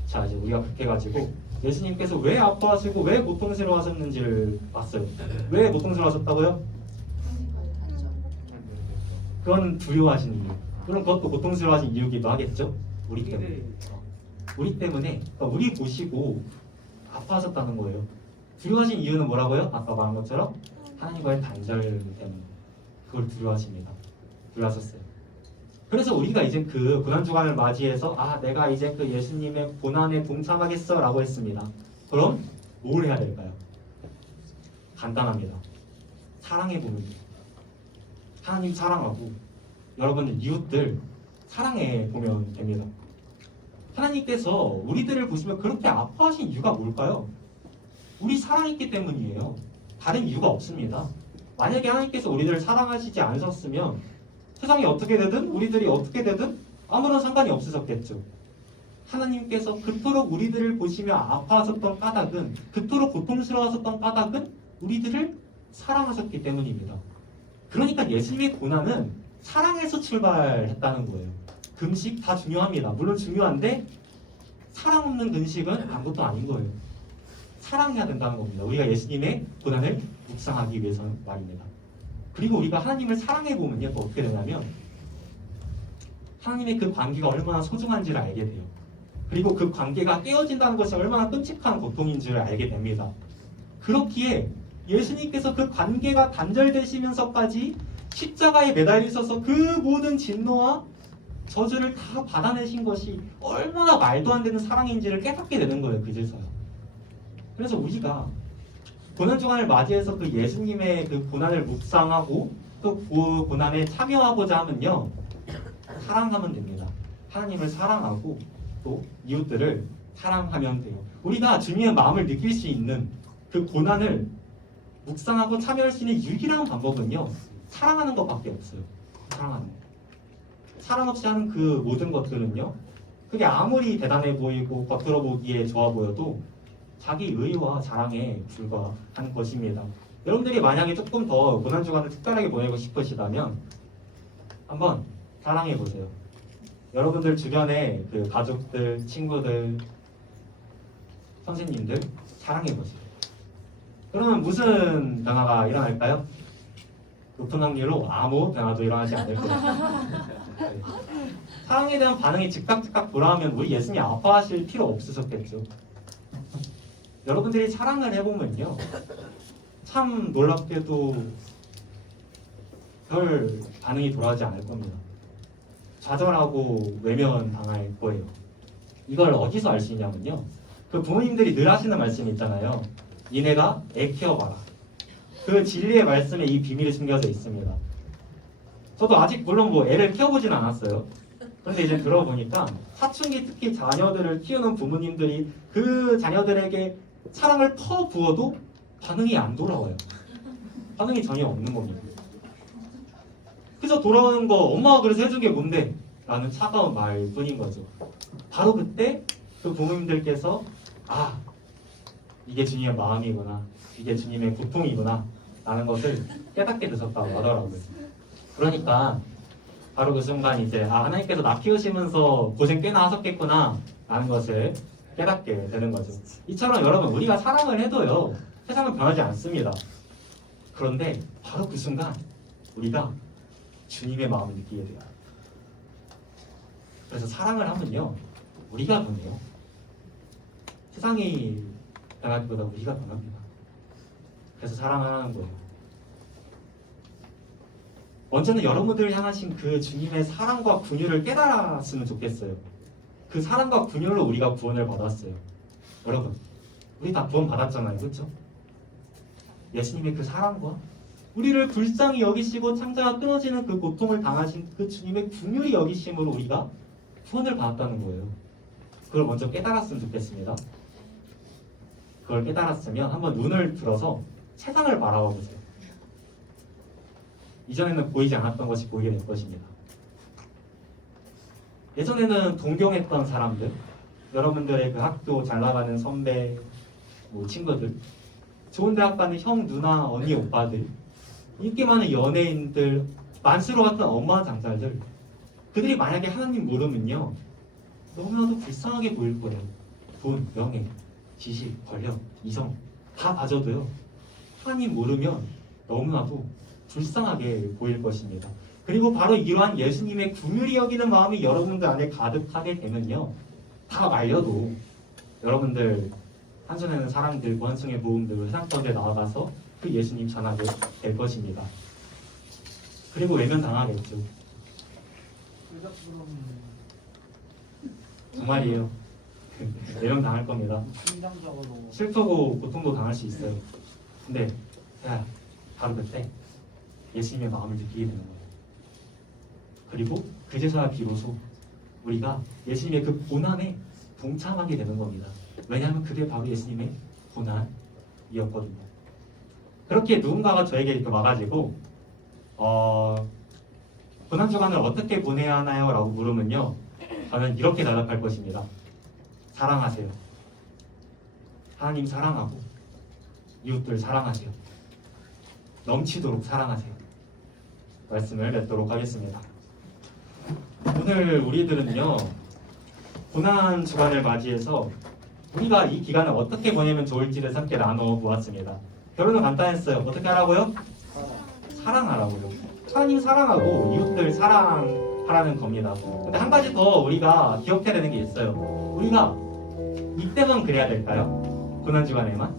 자 이제 우리가 그렇게 해가지고 예수님께서 왜 아파하시고 왜 고통스러워하셨는지를 봤어요. 왜 고통스러워하셨다고요? 그건 두려워하신 이유. 그럼 그것도 고통스러워하신 이유기도 하겠죠? 우리 때문에. 우리 때문에, 그러니까 우리 보시고 아파하셨다는 거예요. 두려워하신 이유는 뭐라고요? 아까 말한 것처럼 하나님과의 단절 때문에. 그걸 두려워하십니다. 두려워하셨어요. 그래서 우리가 이제 그 고난주간을 맞이해서 내가 이제 그 예수님의 고난에 동참하겠어 라고 했습니다. 그럼 뭘 해야 될까요? 간단합니다. 사랑해보면 돼요. 하나님 사랑하고 여러분들 이웃들 사랑해보면 됩니다. 하나님께서 우리들을 보시면 그렇게 아파하신 이유가 뭘까요? 우리 사랑했기 때문이에요. 다른 이유가 없습니다. 만약에 하나님께서 우리들을 사랑하시지 않으셨으면 세상이 어떻게 되든 우리들이 어떻게 되든 아무런 상관이 없으셨겠죠. 하나님께서 그토록 우리들을 보시며 아파하셨던 까닭은, 그토록 고통스러워하셨던 까닭은 우리들을 사랑하셨기 때문입니다. 그러니까 예수님의 고난은 사랑에서 출발했다는 거예요. 금식 다 중요합니다. 물론 중요한데 사랑 없는 금식은 아무것도 아닌 거예요. 사랑해야 된다는 겁니다. 우리가 예수님의 고난을 묵상하기 위해서는 말입니다. 그리고 우리가 하나님을 사랑해보면요, 또 어떻게 되냐면 하나님의 그 관계가 얼마나 소중한지를 알게 돼요. 그리고 그 관계가 깨어진다는 것이 얼마나 끔찍한 고통인지를 알게 됩니다. 그렇기에 예수님께서 그 관계가 단절되시면서까지 십자가에 매달리셔서 그 모든 진노와 저주를 다 받아내신 것이 얼마나 말도 안 되는 사랑인지를 깨닫게 되는 거예요. 그제서야. 그래서 우리가 고난주간을 맞이해서 그 예수님의 그 고난을 묵상하고 또 그 고난에 참여하고자 하면요, 사랑하면 됩니다. 하나님을 사랑하고 또 이웃들을 사랑하면 돼요. 우리가 주님의 마음을 느낄 수 있는 그 고난을 묵상하고 참여할 수 있는 유일한 방법은요, 사랑하는 것밖에 없어요. 사랑하는 것. 사랑 없이 하는 그 모든 것들은요, 그게 아무리 대단해 보이고 겉으로 보기에 좋아 보여도 자기 의와 자랑에 불과한 것입니다. 여러분들이 만약에 조금 더 고난주간을 특별하게 보내고 싶으시다면 한번 사랑해 보세요. 여러분들 주변에 그 가족들, 친구들, 선생님들 사랑해 보세요. 그러면 무슨 변화가 일어날까요? 높은 확률로 아무 변화도 일어나지 않을 거예요. 네. 사랑에 대한 반응이 즉각 돌아오면 우리 예수님 아파하실 필요 없으셨겠죠. 여러분들이 사랑을 해보면요, 참 놀랍게도 별 반응이 돌아오지 않을 겁니다. 좌절하고 외면 당할 거예요. 이걸 어디서 알 수 있냐면요, 그 부모님들이 늘 하시는 말씀이 있잖아요. 니네가 애 키워봐라. 그 진리의 말씀에 이 비밀이 숨겨져 있습니다. 저도 아직 물론 뭐 애를 키워보진 않았어요. 그런데 이제 들어보니까 사춘기 특히 자녀들을 키우는 부모님들이 그 자녀들에게 사랑을 퍼부어도 반응이 안 돌아와요. 반응이 전혀 없는 겁니다. 그래서 돌아오는 거 엄마가 그래서 해준 게 뭔데? 라는 차가운 말뿐인 거죠. 바로 그때 그 부모님들께서 아, 이게 주님의 마음이구나, 이게 주님의 고통이구나 라는 것을 깨닫게 되셨다고 하더라고요. 그러니까 바로 그 순간 이제 아, 하나님께서 나 키우시면서 고생 꽤나 하셨겠구나 라는 것을 깨닫게 되는 거죠. 이처럼 여러분, 우리가 사랑을 해도요, 세상은 변하지 않습니다. 그런데 바로 그 순간 우리가 주님의 마음을 느끼게 돼요. 그래서 사랑을 하면요, 우리가 변해요. 세상이 변하기보다 우리가 변합니다. 그래서 사랑을 하는 거예요. 먼저는 여러분들을 향하신 그 주님의 사랑과 긍휼을 깨달았으면 좋겠어요. 그 사랑과 긍휼로 우리가 구원을 받았어요. 여러분, 우리 다 구원 받았잖아요, 그렇죠? 예수님의 그 사랑과 우리를 불쌍히 여기시고 창자가 끊어지는 그 고통을 당하신 그 주님의 긍휼히 여기심으로 우리가 구원을 받았다는 거예요. 그걸 먼저 깨달았으면 좋겠습니다. 그걸 깨달았으면 한번 눈을 들어서 세상을 바라봐 보세요. 이전에는 보이지 않았던 것이 보이게 될 것입니다. 예전에는 동경했던 사람들, 여러분들의 그 학교 잘 나가는 선배, 뭐 친구들, 좋은 대학 가는 형, 누나, 언니, 오빠들, 인기 많은 연예인들, 만수로 같은 엄마 장자들, 그들이 만약에 하나님 모르면요, 너무나도 불쌍하게 보일 거예요. 돈, 명예, 지식, 권력, 이성 다 가져도요, 하나님 모르면 너무나도 불쌍하게 보일 것입니다. 그리고 바로 이러한 예수님의 긍휼히 여기는 마음이 여러분들 안에 가득하게 되면요, 다 말려도 여러분들 한손에는 사랑 들고 한손에 모음 들고 세상 가운데 나아가서 그 예수님 전하게 될 것입니다. 그리고 외면 당하겠죠. 정말이에요. 외면 당할 겁니다. 슬프고 고통도 당할 수 있어요. 근데 야, 바로 그때 예수님의 마음을 느끼게 되는 거예요. 그리고 그제서야 비로소 우리가 예수님의 그 고난에 동참하게 되는 겁니다. 왜냐하면 그게 바로 예수님의 고난이었거든요. 그렇게 누군가가 저에게 이렇게 와가지고 고난 주간을 어떻게 보내야 하나요? 라고 물으면요, 저는 이렇게 대답할 것입니다. 사랑하세요. 하나님 사랑하고 이웃들 사랑하세요. 넘치도록 사랑하세요. 말씀을 맺도록 하겠습니다. 오늘 우리들은요, 고난 주간을 맞이해서 우리가 이 기간을 어떻게 보내면 좋을지를 함께 나눠 보았습니다. 결론은 간단했어요. 어떻게 하라고요? 사랑하라고요. 하나님 사랑하고 이웃들 사랑하라는 겁니다. 근데 한 가지 더 우리가 기억해야 되는 게 있어요. 우리가 이때만 그래야 될까요? 고난 주간에만?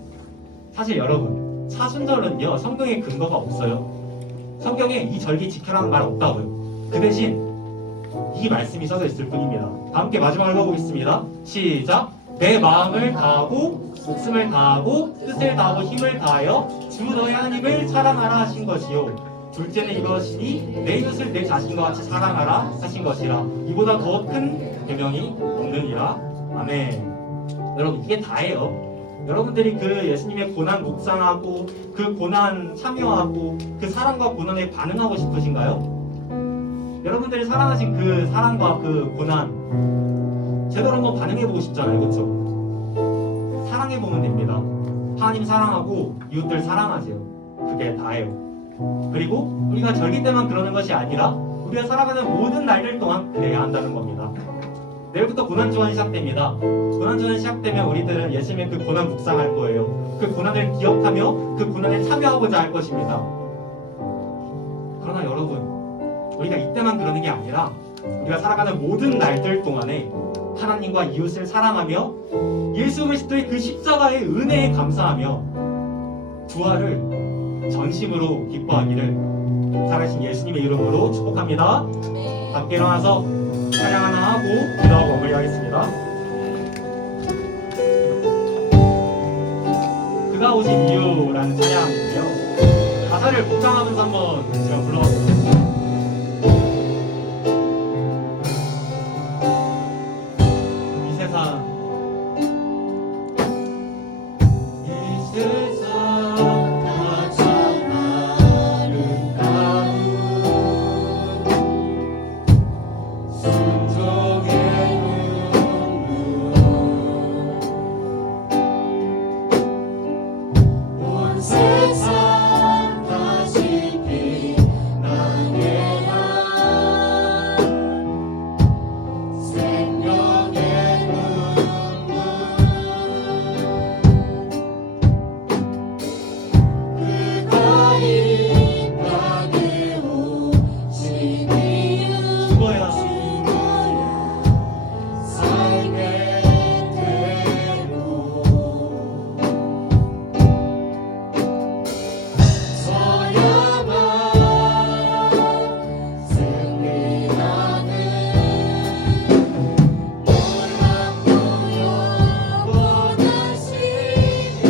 사실 여러분, 사순절은요, 성경에 근거가 없어요. 성경에 이 절기 지켜라는 말 없다고요. 그 대신 이 말씀이 써져 있을 뿐입니다. 다 함께 마지막으로 해보겠습니다. 시작! 내 마음을 다하고 목숨을 다하고 뜻을 다하고 힘을 다하여 주 너의 하나님을 사랑하라 하신 것이요, 둘째는 이것이니 내 이웃을 내 자신과 같이 사랑하라 하신 것이라. 이보다 더 큰 계명이 없느니라. 아멘. 여러분, 이게 다예요. 여러분들이 그 예수님의 고난 묵상하고 그 고난 참여하고 그 사랑과 고난에 반응하고 싶으신가요? 여러분들이 사랑하신 그 사랑과 그 고난 제대로 한번 반응해보고 싶잖아요, 그렇죠? 사랑해보면 됩니다. 하나님 사랑하고 이웃들 사랑하세요. 그게 다예요. 그리고 우리가 절기 때만 그러는 것이 아니라 우리가 살아가는 모든 날들 동안 그래야 한다는 겁니다. 내일부터 고난주간이 시작됩니다. 고난주간이 시작되면 우리들은 예수님의 그 고난 묵상할 거예요. 그 고난을 기억하며 그 고난에 참여하고자 할 것입니다. 그러나 여러분, 우리가 이때만 그러는 게 아니라 우리가 살아가는 모든 날들 동안에 하나님과 이웃을 사랑하며 예수 그리스도의 그 십자가의 은혜에 감사하며 부활을 전심으로 기뻐하기를 살아신 예수님의 이름으로 축복합니다. 함께 일어나서 찬양 하나 하고 기도하고 마무리하겠습니다. 그가 오신 이유라는 찬양인데요. 가사를 묵상하면서 한번 제가 불러봤습니다. 이 세상 가장 아름다운 순종의 눈물 온 세상 다시 빛나게 한 생명의 눈물 그가 이 땅에 오신 이유 죽어야 살게 되고 서야만 승리하는 놀랍고 영원한 신비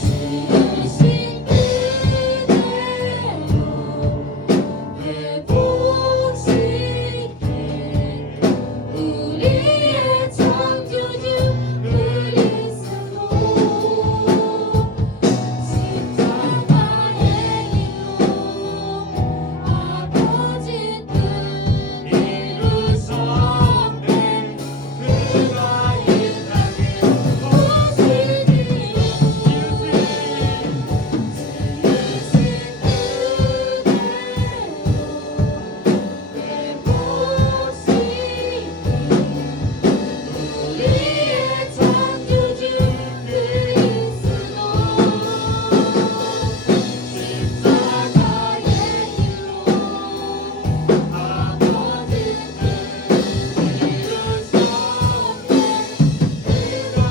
지으신 그대로 회복시켜 우리의 창조주 그리스도 십자가의 일로 아버지 뜻 이루셨네 그가 이 땅에 오시니 우리의 창조주 그리스도 십자가의 일로 아버지 뜻 이루셨네 그가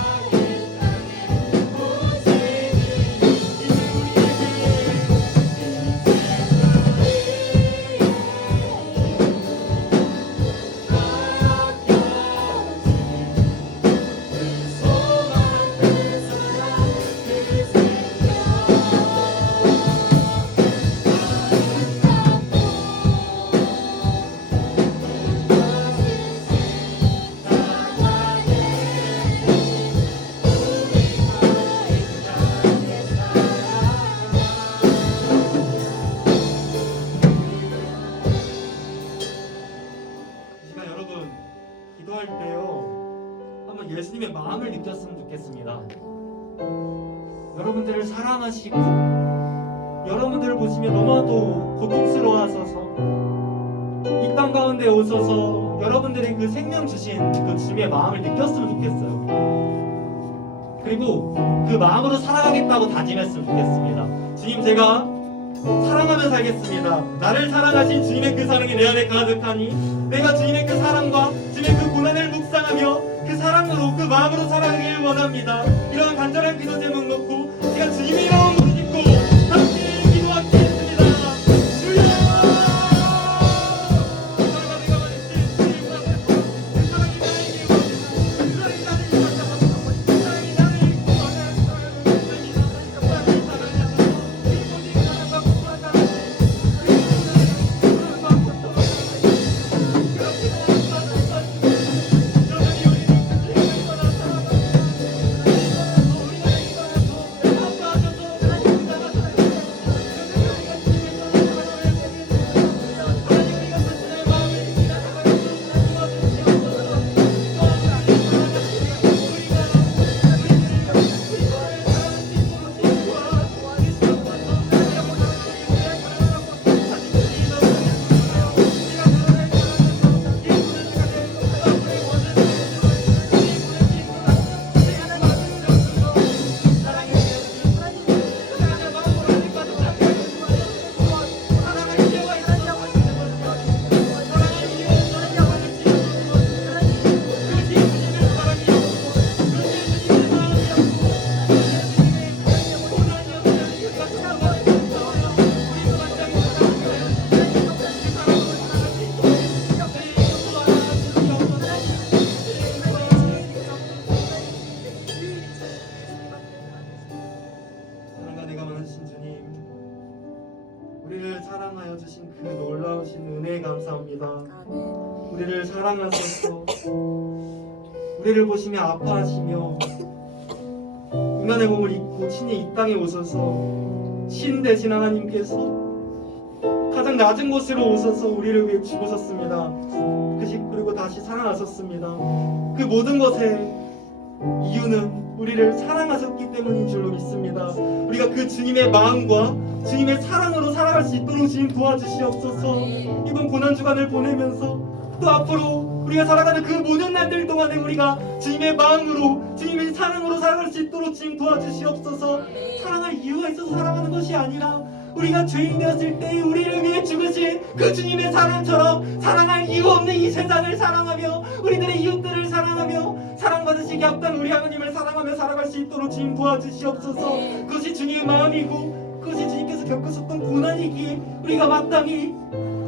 이 시간 여러분 기도할 때요 한번 예수님의 마음을 느꼈으면 좋겠습니다. 여러분들을 사랑하시고 여러분들을 보시면 너무나도 고통스러워하셔서 이 땅 가운데 오셔서 여러분들이 그 생명 주신 그 주님의 마음을 느꼈으면 좋겠어요. 그리고 그 마음으로 살아가겠다고 다짐했으면 좋겠습니다. 주님, 제가 사랑하며 살겠습니다. 나를 사랑하신 주님의 그 사랑이 내 안에 가득하니 내가 주님의 그 사랑과 주님의 그 고난을 묵상하며 그 사랑으로 그 마음으로 살아가길 원합니다. 이러한 간절한 기도 제목 놓고 제가 주님의 이름을 부르짖고 함께 기도하겠습니다. 주여! 내가 말했지 주님 사랑하고 그 사랑이 나에게 오시고 그 사랑이 나를 이끌어가고 그 사랑이 나를 구원하는 사랑을 주님이 나를 사랑하고 주신 은혜에 감사합니다. 우리를 사랑하셔서 우리를 보시며 아파하시며 인간의 몸을 입고 친히 이 땅에 오셔서 신 되신 하나님께서 가장 낮은 곳으로 오셔서 우리를 위해 죽으셨습니다. 그리고 다시 살아나셨습니다. 그 모든 것의 이유는 우리를 사랑하셨기 때문인 줄로 믿습니다. 우리가 그 주님의 마음과 주님의 사랑으로 살아갈 수 있도록 주님 도와주시옵소서. 이번 고난주간을 보내면서 또 앞으로 우리가 살아가는 그 모든 날들 동안에 우리가 주님의 마음으로 주님의 사랑으로 살아갈 수 있도록 주님 도와주시옵소서. 사랑할 이유가 있어서 사랑하는 것이 아니라 우리가 죄인 되었을 때 우리를 위해 죽으신 그 주님의 사랑처럼 사랑할 이유 없는 이 세상을 사랑하며 우리들의 이웃들을 사랑하며 사랑받으시기 합당한 우리 하나님을 사랑하며 살아갈 수 있도록 주님 도와주시옵소서. 그것이 주님의 마음이고 그것이 주님께서 겪으셨던 고난이기에 우리가 마땅히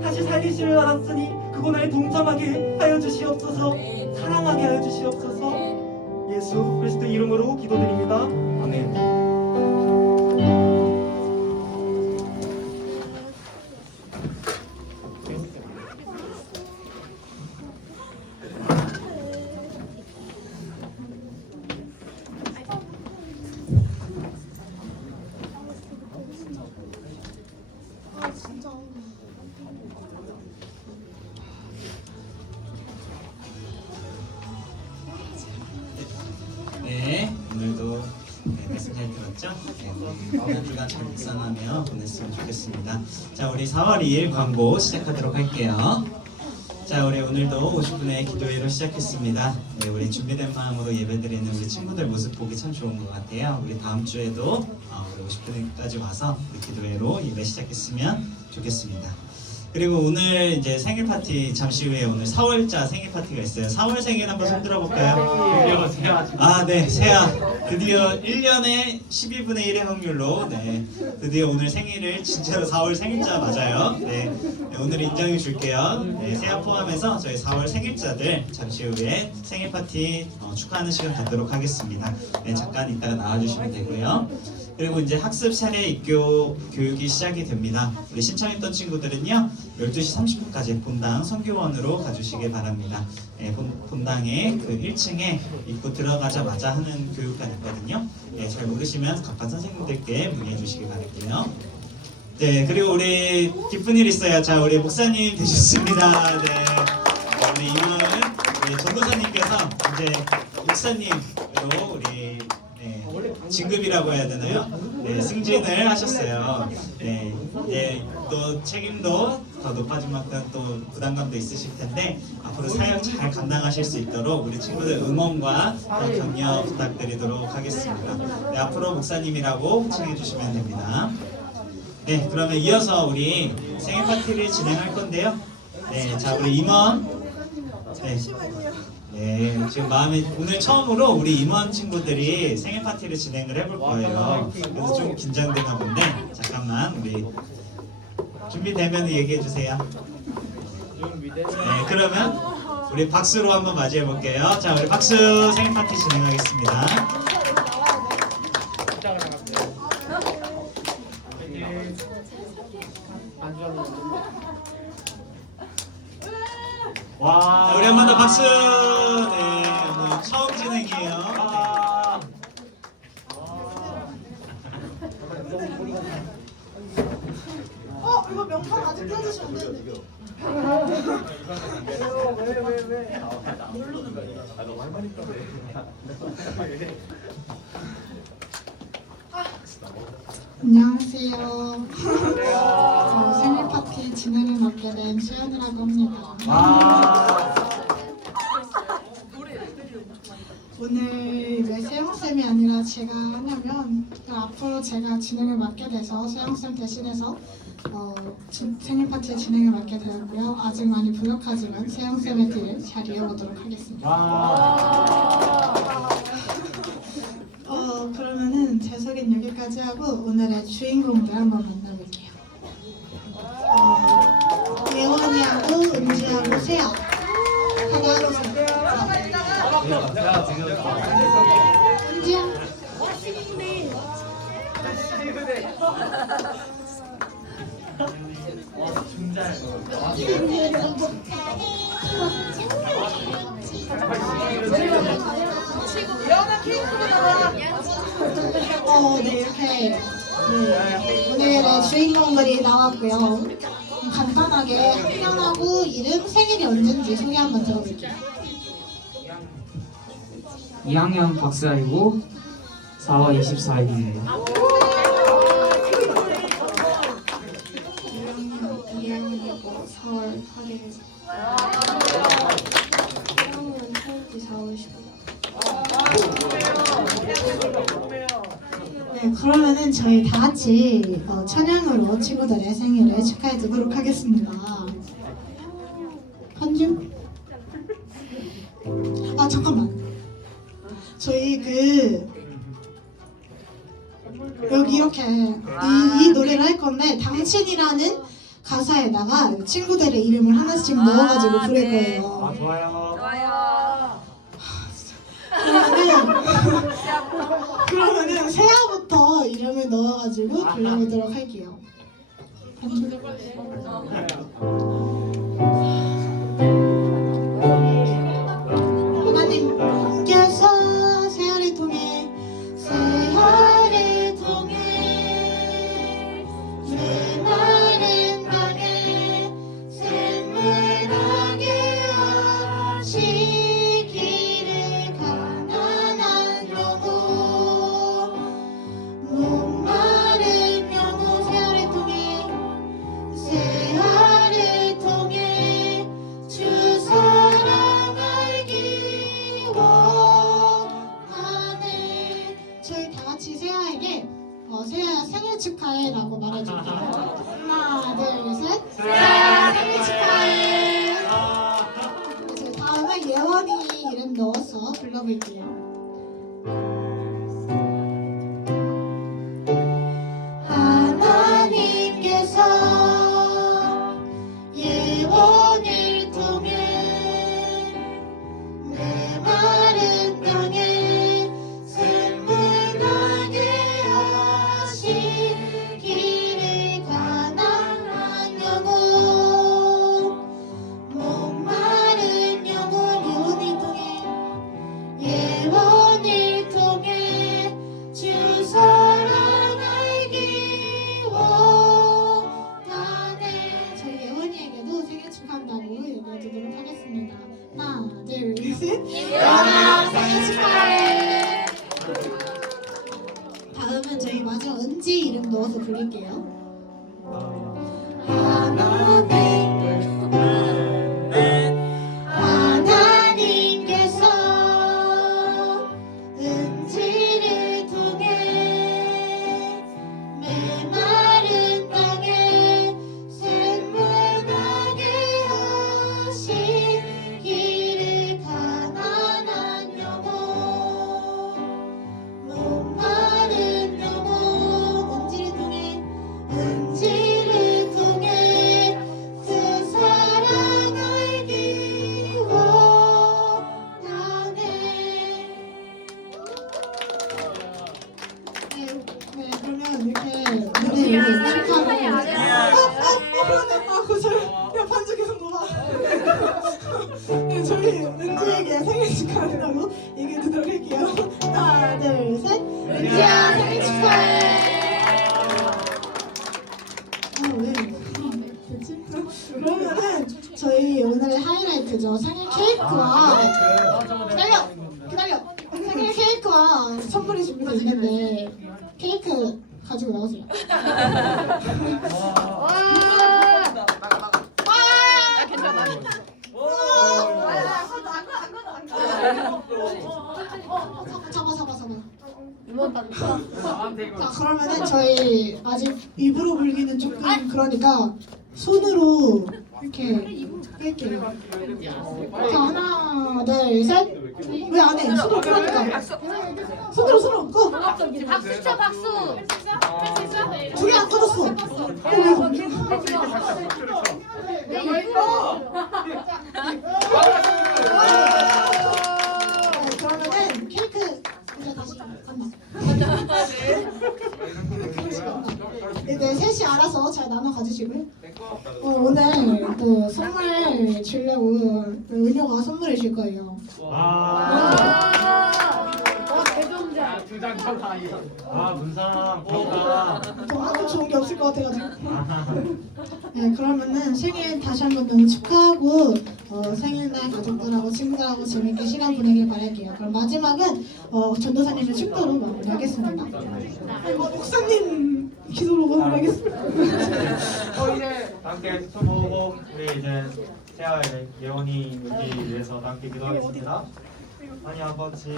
다시 살리시를 알았으니 그 고난에 동참하게 하여 주시옵소서. 사랑하게 하여 주시옵소서. 예수 그리스도 이름으로 기도드립니다. 아멘. 네, 오늘도 말씀 잘 들었죠? 한 주간 잘 묵상하며 보냈으면 좋겠습니다. 자, 우리 4월 2일 광고 시작하도록 할게요. 자, 우리 오늘도 50분의 기도회로 시작했습니다. 네, 우리 준비된 마음으로 예배드리는 우리 친구들 모습 보기 참 좋은 것 같아요. 우리 다음 주에도 우리 50분까지 와서 우리 기도회로 예배 시작했으면 좋겠습니다. 그리고 오늘 이제 생일 파티 잠시 후에 오늘 4월자 생일 파티가 있어요. 4월 생일 한번 손 들어볼까요? 드디어 새하 아, 네, 새하. 드디어 1년에 12분의 1의 확률로 네, 드디어 오늘 생일을 진짜로 4월 생일자 맞아요. 네, 오늘 인정해 줄게요. 네, 새하 포함해서 저희 4월 생일자들 잠시 후에 생일 파티 축하하는 시간 갖도록 하겠습니다. 네, 잠깐 이따가 나와주시면 되고요. 그리고 이제 학습 세례 입교 교육이 시작이 됩니다. 우리 신청했던 친구들은요 12시 30분까지 본당 선교원으로 가주시길 바랍니다. 네, 본당에 그 1층에 입구 들어가자마자 하는 교육관 있거든요. 네, 잘 모르시면 각반 선생님들께 문의해 주시기 바랄게요. 네, 그리고 우리 기쁜 일 있어요. 자, 우리 목사님 되셨습니다. 네, 우리 이분 우리 전도사님께서 이제 목사님으로 우리 진급이라고 해야 되나요? 네, 승진을 하셨어요. 네, 이제 또 책임도 더 높아진 만큼 또 부담감도 있으실 텐데 앞으로 사역 잘 감당하실 수 있도록 우리 친구들 응원과 격려 부탁드리도록 하겠습니다. 네, 앞으로 목사님이라고 칭해 주시면 됩니다. 네, 그러면 이어서 우리 생일 파티를 진행할 건데요. 네, 자, 우리 임원. 네. 네, 지금 마음에 오늘 처음으로 우리 임원 친구들이 생일 파티를 진행을 해볼 거예요. 그래서 좀 긴장되나 본데 잠깐만 우리 준비되면 얘기해 주세요. 네, 그러면 우리 박수로 한번 맞이해 볼게요. 자, 우리 박수 생일 파티 진행하겠습니다. 와. 자, 우리 한 번 더 박수. 네, 오늘 처음 진행이에요. 이거 명판 아직 띄워주시면 안 되는데. 안녕하세요. 저 생일 파티 진행을 맡게 된 수연이라고 합니다. 오늘 왜 세영쌤이 아니라 제가 하냐면 앞으로 제가 진행을 맡게 돼서 세영쌤 대신해서 생일 파티 진행을 맡게 되었고요. 아직 많이 부족하지만 세영쌤의 뒤를 잘 이어보도록 하겠습니다. 그러면은 제 소개는 여기까지 하고 오늘의 주인공들 한번 만나볼게요. 예원이하고 은지하고 세아 다가와주세요. 은지야. 네, 이렇게 오늘의 주인공들이 나왔고요. 간단하게 학년하고 이름, 생일이 언제인지 소개 한번 들어볼게요. 2학년 박수아이고 4월 24일이에요. 2학년이고 4월 8일 1학년 태우기 4월 10일 네, 그러면은 저희 다 같이 찬양으로 친구들의 생일을 축하해 주도록 하겠습니다. 현주? 아, 잠깐만. 저희 여기 이렇게 이 노래를 할 건데 당신이라는 가사에다가 친구들의 이름을 하나씩 넣어가지고 부를 거예요. 아 좋아요. 그러면은 세아부터 이름을 넣어가지고 불러보도록 할게요. 하나님께서 세아를 통해 내 마른 땅에 샘을 나게 하시기를 가난한 영혼 목마른 영혼 세아를 통해 주 사랑 알기 원하네. 저희 다 같이 세아에게 세아야 생일 축하해라고 말해줄게요. 하나, 둘, 셋. 세아야 생일 축하해. 저희 다음에 예원이 이름 넣어서 불러볼게요. 하나님께서 예원을 통해 내 마른 땅에 샘을 나게 하시기를 가난한 영혼 목마른 영혼 예원을 통해 주 사랑 알기 원하네. 저희 예원이에게도 생일 축하한다고 얘기해주도록 하겠습니다. 하나, 둘, 셋. 예원아 생일 축하해. 다음은 저희 마지막 은지 이름 넣어서 부를게요. 하나님께서 은지를 통해 메마른 땅에 샘을 나게 하시기를 가난한 영혼 목마른 영혼 은지를 통해 그 사랑 알기 원하네. 네, 그러면 이렇게 오늘 축하를 그러네. 고설. 야, 반주 계속 놓아. 네, 저희 은지에게 생일 축하한다고 얘기해 드리도록 할게요. 하나, 둘, 셋. 은지야, 생일 축하해. 왜? 됐지? 그러면은 저희 오늘의 하이라이트죠. 생일 케이크와 기다려. 생일 케이크와 선물이 준비되어 있는데 케이크 가지고 나오세요. 잡아. 자, 그러면은 저희 아직 입으로 불기는 조금 그러니까 손으로 이렇게 끌게요. 자, 하나, 둘, 셋. 왜 안 해? 손으로 끌으니까. 손으로 끄. 박수 쳐 박수. 두 개 안 끊었어. 그러면은 케이크 이제 다시 간다. 이제 셋이 알아서 잘 나눠 가지시고요. 아 문상 부럽다. 저한테 좋은 게 없을 것 같아가지고. 네, 그러면은 생일 다시 한번 너무 축하하고 생일날 가족들하고 친구들하고 재밌게 시간 보내길 바랄게요. 그럼 마지막은 전도사님의 축도로 마무리하겠습니다. 목사님 기도로 마무리하겠습니다. 함께 축도 모으고 우리 이제 새하의 예원이 오기 위해서 함께 기도하겠습니다. 하나님 아버지,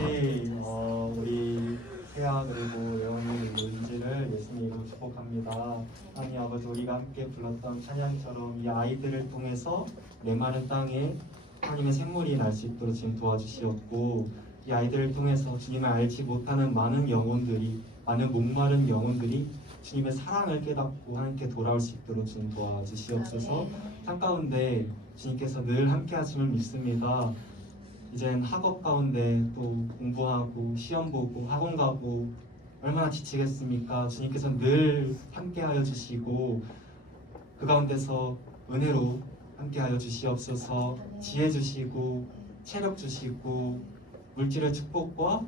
우리 새하 그리고 예원이 은지를 예수님 이름으로 축복합니다. 하나님 아버지, 우리가 함께 불렀던 찬양처럼 이 아이들을 통해서 메마른 땅에 하나님의 샘물이 날 수 있도록 지금 도와주시었고, 이 아이들을 통해서 주님을 알지 못하는 많은 영혼들이, 많은 목마른 영혼들이 주님의 사랑을 깨닫고 하나님께 돌아올 수 있도록 주님 도와주시옵소서. 삶 가운데 주님께서 늘 함께 하심을 믿습니다. 이젠 학업 가운데 또 공부하고 시험 보고 학원 가고 얼마나 지치겠습니까? 주님께서 늘 함께하여 주시고 그 가운데서 은혜로 함께하여 주시옵소서. 지혜 주시고 체력 주시고 물질의 축복과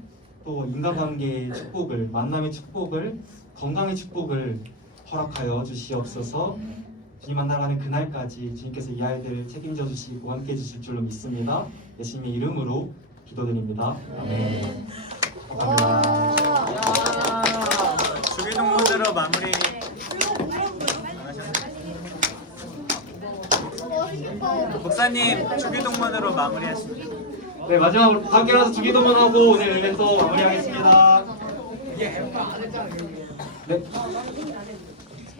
또 인간관계의 축복을, 만남의 축복을, 건강의 축복을 허락하여 주시옵소서. 주님 만나가는 그날까지 주님께서 이 아이들을 책임져 주시고 함께 해 주실 줄로 믿습니다. 예수님의 이름으로 기도드립니다. 아멘. 감사합니다. 주기동문으로 마무리. 목사님 주기동문으로 마무리하십니다. 네, 마지막으로 함께 일어나서 주기도문하고 오늘 이벤트 마무리하겠습니다. 네,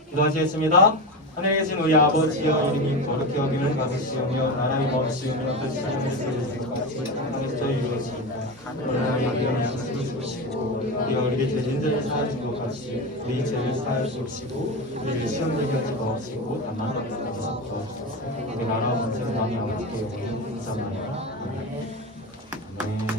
기도하시겠습니다. 하늘에 계신 우리 아버지여, 이름이 거룩히 여김을 받으시오며 나라의 머무시오며 뜻이 하늘에서 같이 땅에서 저희 이루어지니까 오늘 우리의 양식을 주시고 우리의 죄진들을 사하여 준 것 같이 우리 죄를 사하여 주시고 우리를 시험되게 하지 마옵시고 다만 하나님께서 도와주소서. 우리 나라와 권세는 남의 아버지께 영원히 감사합니다. 네.